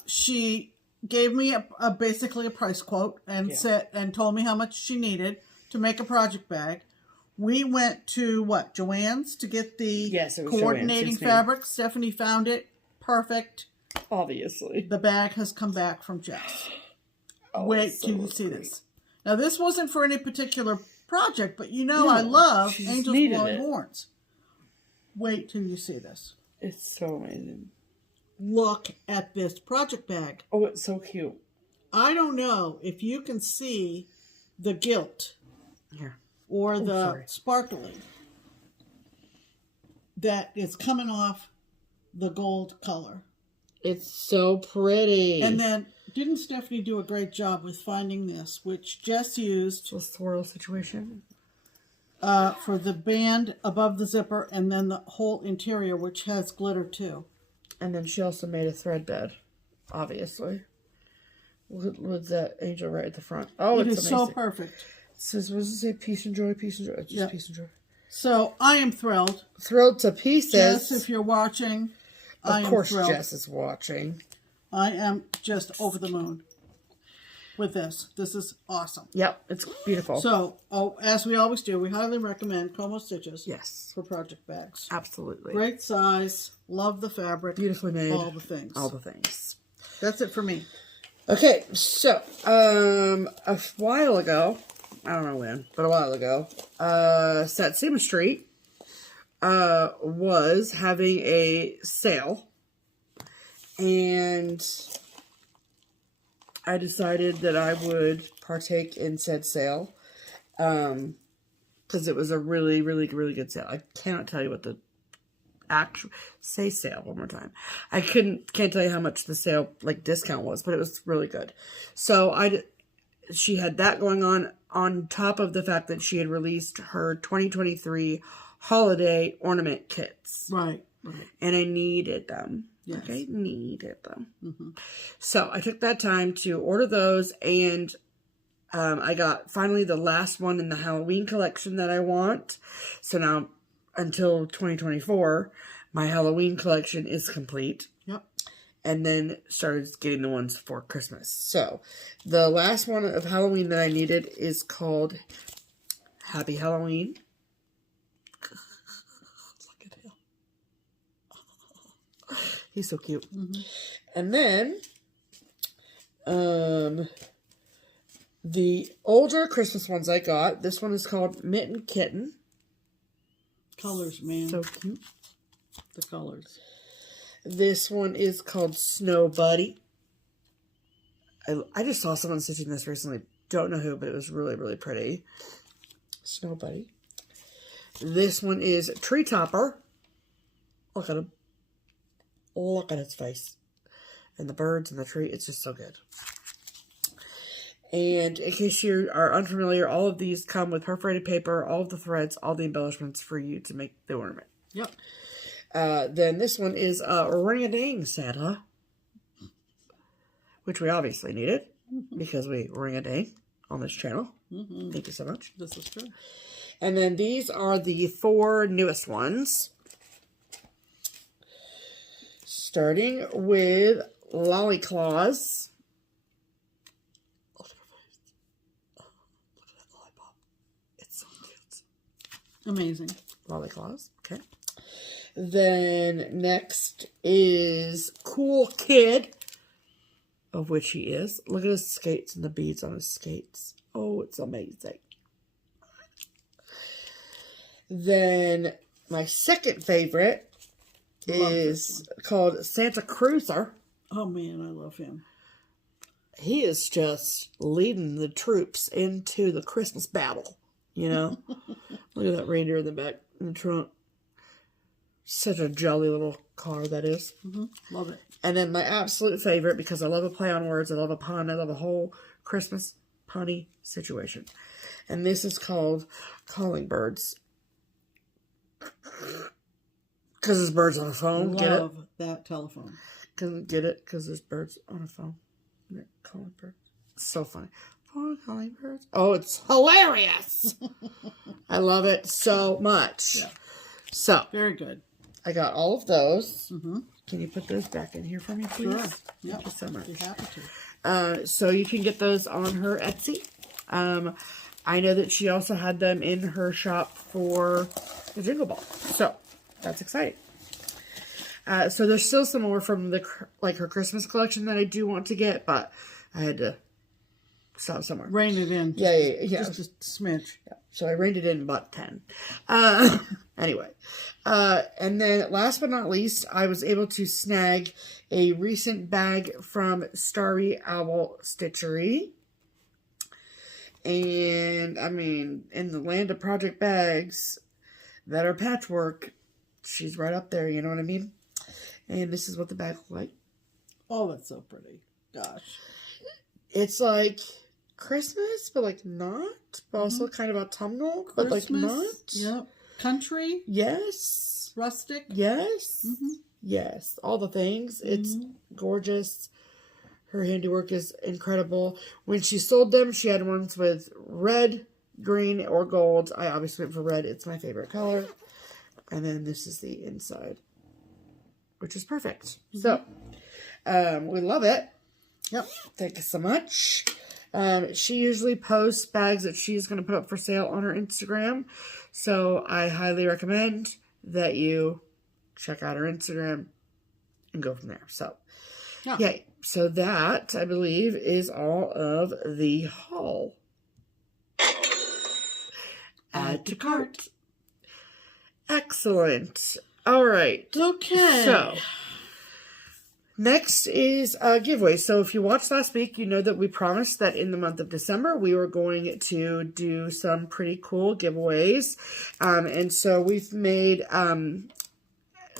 she gave me basically a price quote and told me how much she needed to make a project bag. We went to Joann's to get the coordinating fabric. Stephanie found it. Perfect. Obviously. The bag has come back from Jess. Wait till you see this. Now, this wasn't for any particular project, but you know I love angels blowing horns. Wait till you see this. It's so amazing. Look at this project bag. Oh, it's so cute. I don't know if you can see the gilt here or the sparkling that is coming off the gold color. It's so pretty. And then, didn't Stephanie do a great job with finding this, which Jess used a swirl situation for the band above the zipper, and then the whole interior, which has glitter too. And then she also made a thread bed, obviously. With that angel right at the front. Oh, it it's is amazing. So perfect. It says, what does it say? Peace and joy, peace and joy. It's just peace and joy. So I am thrilled. Thrilled to pieces. Jess, if you're watching, of course Jess is watching. I am just over the moon with this. This is awesome. Yep, it's beautiful. So, as we always do, we highly recommend Como Stitches. Yes. For project bags. Absolutely. Great size. Love the fabric. Beautifully made. All the things. All the things. That's it for me. Okay, so, a while ago, I don't know when, but a while ago, Satsuma Street was having a sale, and I decided that I would partake in said sale, because it was a really, really, really good sale. I cannot tell you what the actual, say sale one more time. I can't tell you how much the sale, discount was, but it was really good. So she had that going on top of the fact that she had released her 2023 holiday ornament kits. Right. And I needed them. Yes. Okay, needed them. Mm-hmm. So I took that time to order those, and I got finally the last one in the Halloween collection that I want. So now, until 2024, my Halloween collection is complete. Yep. And then started getting the ones for Christmas. So the last one of Halloween that I needed is called Happy Halloween. Look at him. He's so cute. Mm-hmm. And then the older Christmas ones I got, this one is called Mitten Kitten. Colors, man. So cute. The colors. This one is called Snow Buddy. I just saw someone stitching this recently. Don't know who, but it was really, really pretty. Snow Buddy. This one is Tree Topper. Look at him. Look at his face. And the birds and the tree. It's just so good. And in case you are unfamiliar, all of these come with perforated paper, all of the threads, all the embellishments for you to make the ornament. Yep. Then this one is Ring-a-Ding Santa, which we obviously needed because we ring-a-ding on this channel. Mm-hmm. Thank you so much. This is true. And then these are the 4 newest ones. Starting with Lolly Claus. Look at her face. Oh, look at that lollipop. It's so cute. Amazing. Lolly Claus. Okay. Then next is Cool Kid, of which he is. Look at his skates and the beads on his skates. Oh, it's amazing. Then my second favorite is called Santa Cruiser. Oh, man, I love him. He is just leading the troops into the Christmas battle, you know? Look at that reindeer in the back, in the trunk. Such a jolly little car, that is. Love it. And then my absolute favorite, because I love a play on words, I love a pun, I love a whole Christmas punny situation. And this is called Calling Birds. Because there's birds on a phone. Get it? Love that telephone. Get it? Because there's birds on a phone. They're calling birds. So funny. Four calling birds. Oh, it's hilarious. I love it so much. Yeah. So. Very good. I got all of those. Can you put those back in here for me, please? Sure. Thank you so much. Be happy to. So you can get those on her Etsy. I know that she also had them in her shop for the Jingle Ball. So that's exciting. So there's still some more from the her Christmas collection that I do want to get, but I had to stop somewhere. Rein it in. Yeah. Just a smidge. Yeah. So I reined it in about 10. Anyway. And then last but not least, I was able to snag a recent bag from Starry Owl Stitchery. And, I mean, in the land of project bags that are patchwork, she's right up there, you know what I mean? And this is what the bag looks like. Oh, that's so pretty. Gosh. It's like Christmas, but like not. But also kind of autumnal, but Christmas, like not. Yep. Country. Yes. Rustic. Yes. Yes. All the things. It's gorgeous. Her handiwork is incredible. When she sold them, she had ones with red, green, or gold. I obviously went for red. It's my favorite color. And then this is the inside, which is perfect. So, we love it. Yep. Thank you so much. She usually posts bags that she's going to put up for sale on her Instagram. So, I highly recommend that you check out her Instagram and go from there. So, yay. So that, I believe, is all of the haul. Add to cart. Excellent. All right. Okay. So, next is a giveaway. So, if you watched last week, you know that we promised that in the month of December, we were going to do some pretty cool giveaways. And so, we've made,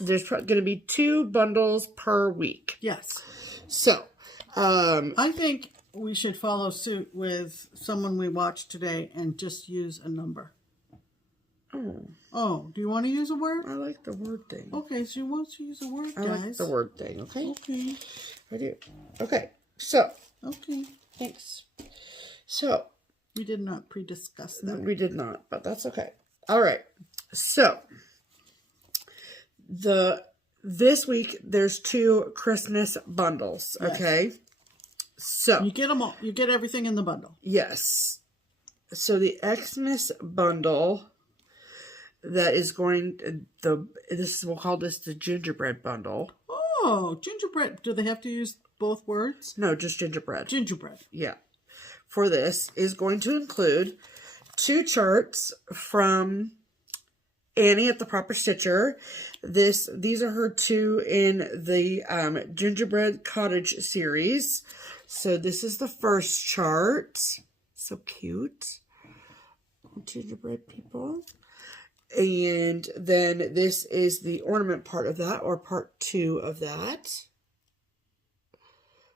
there's going to be 2 bundles per week. Yes. So, I think we should follow suit with someone we watched today and just use a number. Oh, do you want to use a word? I like the word thing. Okay, so you want to use a word, guys. I like the word thing, okay? Okay. I do. Okay, so. Okay. Thanks. So. We did not pre-discuss that. We did not, but that's okay. All right. So. This week, there's 2 Christmas bundles, okay? Yes. So. You get them all. You get everything in the bundle. Yes. So, the Xmas bundle that is going, we'll call this the gingerbread bundle. Oh, gingerbread. Do they have to use both words? No, just gingerbread. Gingerbread. Yeah. For this is going to include 2 charts from Annie at the Proper Stitcher. These are her 2 in the Gingerbread Cottage series. So this is the first chart. So cute. Gingerbread people. And then this is the ornament part of that, or part 2 of that.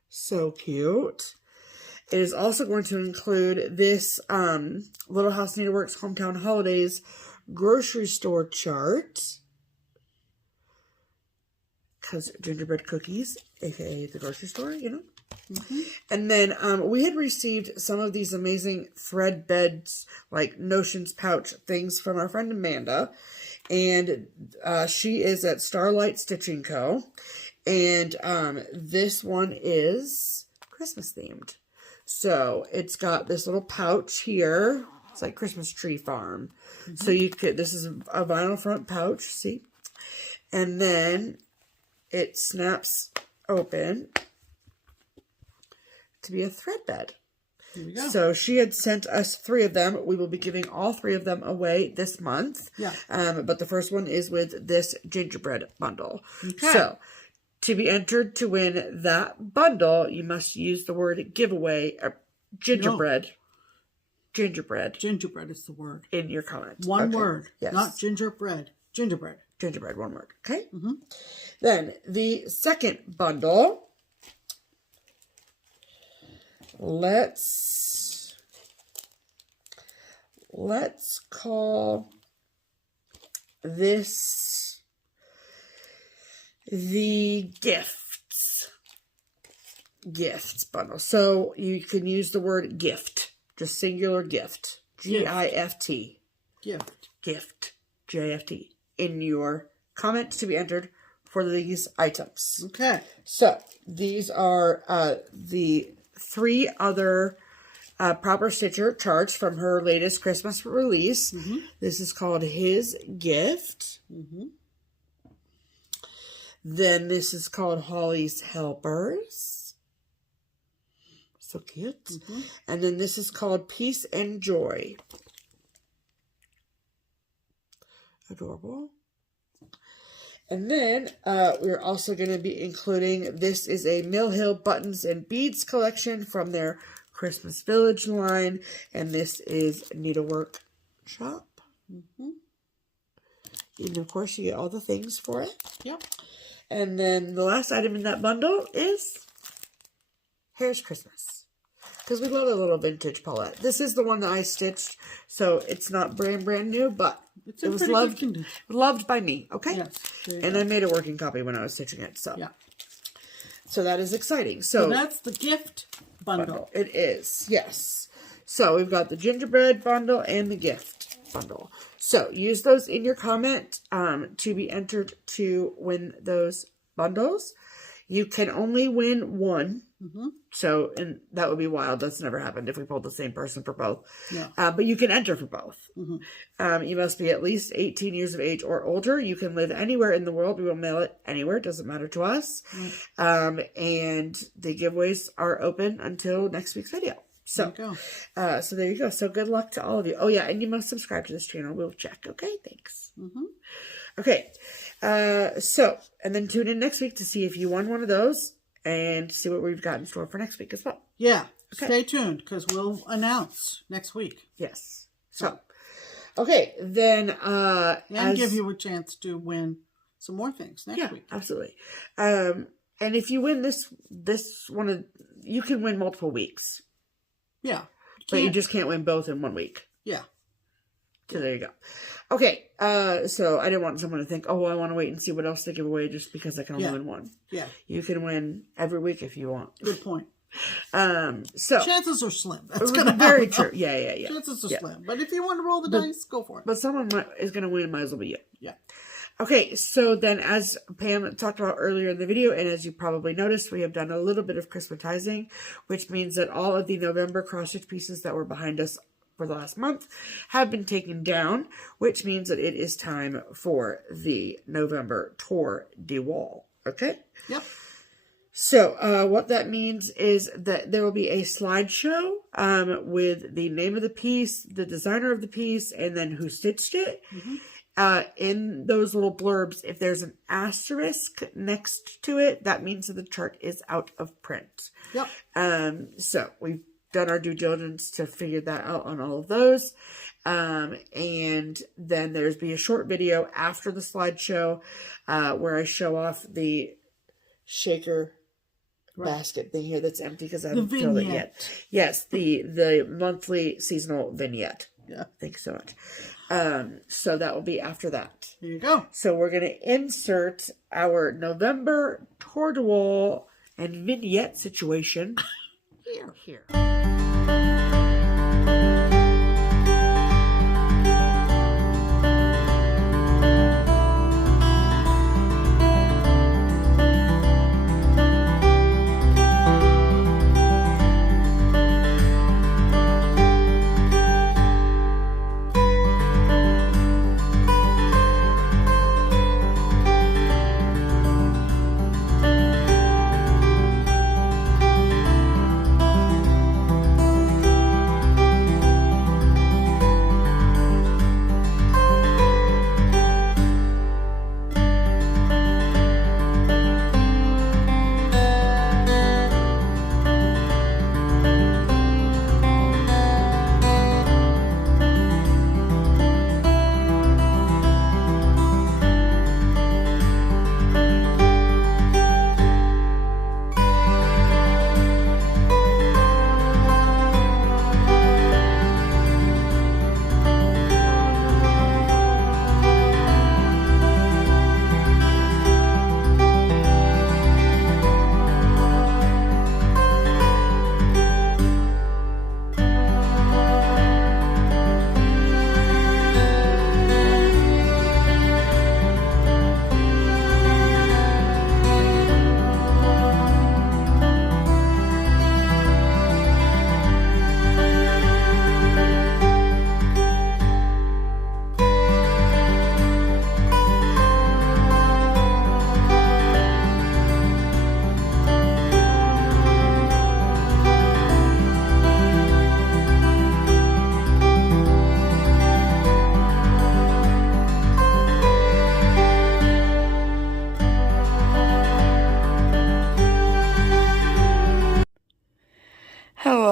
So cute. It is also going to include this Little House Needleworks Hometown Holidays grocery store chart. Because gingerbread cookies, aka the grocery store, you know. And then we had received some of these amazing thread beds, like notions pouch things from our friend Amanda. And she is at Starlight Stitching Co. And this one is Christmas themed. So it's got this little pouch here. It's like Christmas Tree Farm. So you could, this is a vinyl front pouch, see? And then it snaps open to be a thread bed. Here we go. So she had sent us 3 of them. We will be giving all 3 of them away this month. Yeah. But the first one is with this gingerbread bundle. Okay. So to be entered to win that bundle, you must use the word giveaway, gingerbread. No. Gingerbread. Gingerbread is the word. In your comment. One word. Yes. Not gingerbread. Gingerbread. gingerbread, one word. Okay. Then the second bundle. Let's call this the gifts bundle. So you can use the word gift, just singular gift, G-I-F-T. Gift, G-I-F-T, in your comments to be entered for these items. Okay. So these are the 3 other proper stitcher charts from her latest Christmas release. This is called His Gift. Then this is called Holly's Helpers. So cute. And then this is called Peace and Joy. Adorable. And then we're also going to be including, this is a Mill Hill Buttons and Beads collection from their Christmas Village line. And this is Needlework Shop. And of course you get all the things for it. Yep. And then the last item in that bundle is Here's Christmas. Because we love a little vintage palette. This is the one that I stitched, so it's not brand new, but it was loved by me, okay? Yes. And I made a working copy when I was stitching it, so. Yeah. So that is exciting. So that's the gift bundle. It is, yes. So we've got the gingerbread bundle and the gift bundle. So use those in your comment to be entered to win those bundles. You can only win one. So, and that would be wild. That's never happened if we pulled the same person for both. Yeah. But you can enter for both. You must be at least 18 years of age or older. You can live anywhere in the world. We will mail it anywhere. It doesn't matter to us. And the giveaways are open until next week's video. So, so there you go. So good luck to all of you. Oh yeah, and you must subscribe to this channel. We'll check. Okay, thanks. Okay, so, and then tune in next week to see if you won one of those and see what we've got in store for next week as well. Yeah, stay tuned because we'll announce next week. Yes. So, okay, then and give you a chance to win some more things next week. Absolutely. And if you win this one, you can win multiple weeks. Yeah. But you just can't win both in 1 week. Yeah. So there you go. Okay, so I didn't want someone to think, oh, I want to wait and see what else to give away just because I can only win one. Yeah. You can win every week if you want. Good point. So chances are slim. That's gonna very happen. true. Yeah. Chances are slim. But if you want to roll the dice, go for it. But someone is going to win, might as well be you. Yeah. Okay, so then as Pam talked about earlier in the video, and as you probably noticed, we have done a little bit of Christmasizing, which means that all of the November cross-stitch pieces that were behind us for the last month have been taken down, which means that it is time for the November tour de wall. Okay? Yep. So what that means is that there will be a slideshow with the name of the piece, the designer of the piece, and then who stitched it. In those little blurbs, if there's an asterisk next to it, that means that the chart is out of print. Yep. So we've done our due diligence to figure that out on all of those. And then there's be a short video after the slideshow where I show off the shaker basket thing here that's empty because I haven't filled it yet. Yes, the monthly seasonal vignette. Yeah. Thanks so much. So that will be after that. Here you go. So we're going to insert our November tour de wall and vignette situation here.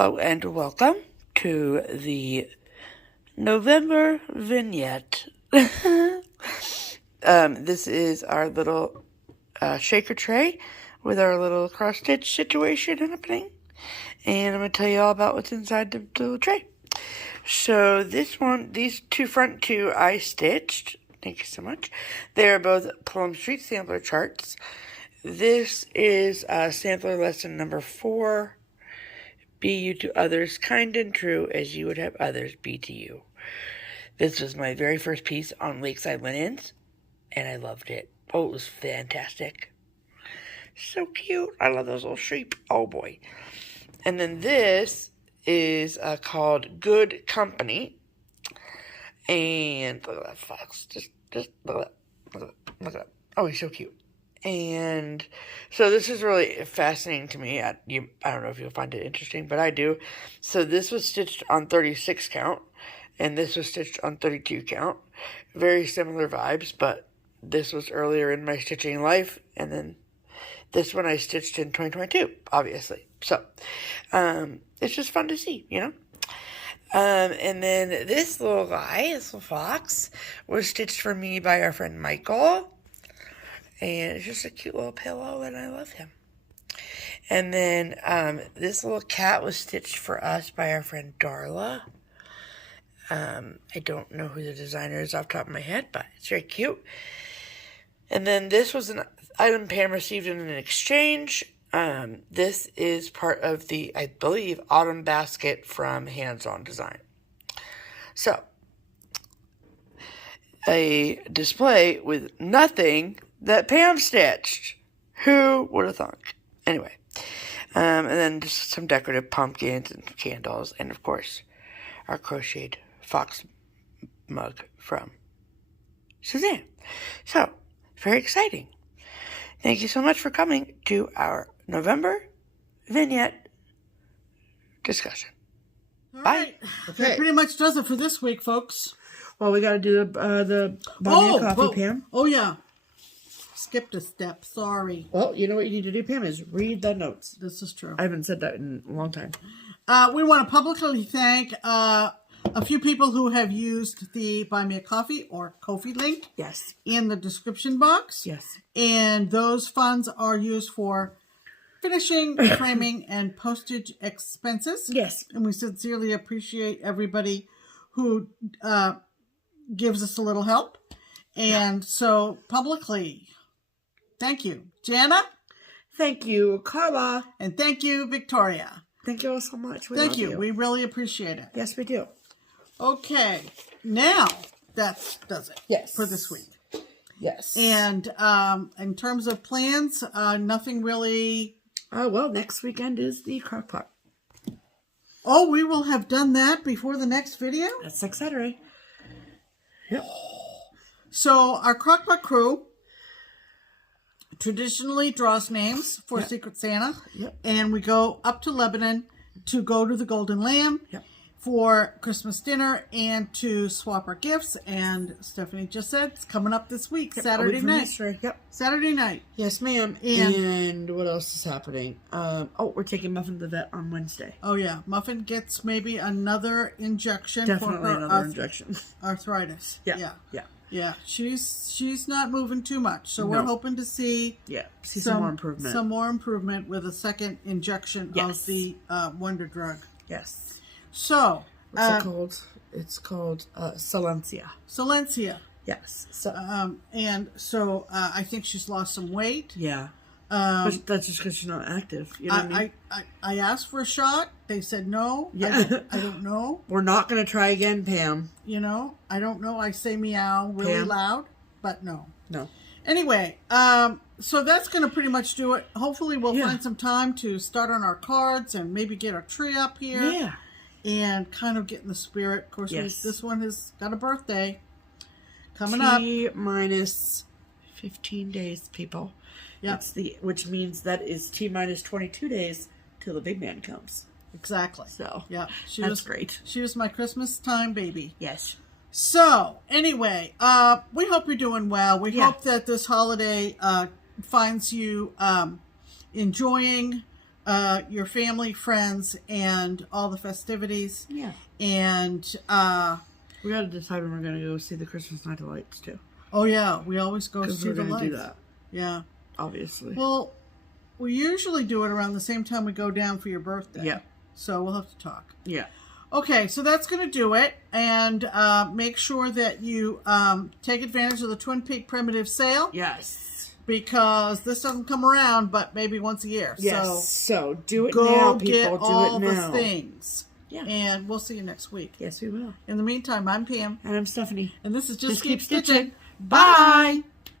Hello and welcome to the November vignette. This is our little shaker tray with our little cross stitch situation happening, and I'm going to tell you all about what's inside the little tray. So these front two I stitched. Thank you so much. They're both Plum Street sampler charts. This is sampler lesson number 4. Be you to others kind and true as you would have others be to you. This was my very first piece on Lakeside Linens, and I loved it. Oh, it was fantastic. So cute. I love those little sheep. Oh, boy. And then this is called Good Company. And look at that fox. Just look at that. Look at that. Oh, he's so cute. And so this is really fascinating to me. I don't know if you'll find it interesting, but I do. So this was stitched on 36 count, and this was stitched on 32 count. Very similar vibes, but this was earlier in my stitching life, and then this one I stitched in 2022, obviously. So it's just fun to see, you know. And then this little guy, this little fox, was stitched for me by our friend Michael. And it's just a cute little pillow, and I love him. And then this little cat was stitched for us by our friend Darla. I don't know who the designer is off the top of my head, but it's very cute. And then this was an item Pam received in an exchange. This is part of the, I believe, autumn basket from Hands On Design. So, a display with nothing that Pam stitched. Who would have thought? Anyway, and then just some decorative pumpkins and candles, and of course, our crocheted fox mug from Suzanne. So, very exciting. Thank you so much for coming to our November vignette discussion. All Bye. right. That pretty much does it for this week, folks. Well, we got to do the buy me a coffee, Pam. Oh, yeah. Skipped a step. Sorry. Well, you know what you need to do, Pam, is read the notes. This is true. I haven't said that in a long time. We want to publicly thank a few people who have used the Buy Me a Coffee or Ko-fi link. Yes. In the description box. Yes. And those funds are used for finishing, framing, and postage expenses. Yes. And we sincerely appreciate everybody who gives us a little help. And so publicly, thank you, Jana. Thank you, Carla. And thank you, Victoria. Thank you all so much. We Thank love you. We really appreciate it. Yes, we do. Okay. Now, that does it. Yes. For this week. Yes. And in terms of plans, nothing really. Well, next weekend is the crock pot. Oh, we will have done that before the next video? That's next Saturday. Yep. So, our crockpot crew traditionally draws names for Secret Santa. Yep. And we go up to Lebanon to go to the Golden Lamb for Christmas dinner and to swap our gifts. And Stephanie just said it's coming up this week, Saturday night. Yep. Saturday night. Yes, ma'am. And what else is happening? We're taking Muffin to the vet on Wednesday. Oh, yeah. Muffin gets maybe another injection Definitely for her another injection. arthritis. Yeah. Yeah, she's not moving too much, so we're hoping to see some more improvement. Some more improvement with a second injection of the wonder drug. Yes. So what's it called? It's called Silencia. Silencia. Yes. So and so I think she's lost some weight. Yeah. But that's just because she's not active. You know what I mean? I asked for a shot. They said no. Yeah. I don't know. We're not going to try again, Pam. You know, I don't know. I say meow really Pam? loud, but no. No. Anyway, so that's going to pretty much do it. Hopefully we'll find some time to start on our cards and maybe get our tree up here. Yeah. And kind of get in the spirit. Of course, this one has got a birthday coming T up. minus 15 days, people. Yep. Which means that is T minus 22 days till the big man comes. Exactly. So, yeah, that's great. She was my Christmas time baby. Yes. So, anyway, we hope you're doing well. We hope that this holiday finds you enjoying your family, friends, and all the festivities. Yeah. And we got to decide when we're going to go see the Christmas Night of Lights, too. oh yeah, we always go see we're the going lights. to do that, Yeah. obviously. Well, we usually do it around the same time we go down for your birthday. Yeah. So we'll have to talk. Yeah. Okay, so that's going to do it. And make sure that you take advantage of the Twin Peak Primitive Sale. Yes. Because this doesn't come around but maybe once a year. Yes. So do it go now, get people. all Do it the now. things. Yeah. And we'll see you next week. Yes, we will. In the meantime, I'm Pam. And I'm Stephanie. And this is Just Keep Keep Stitching. Stitching. Bye.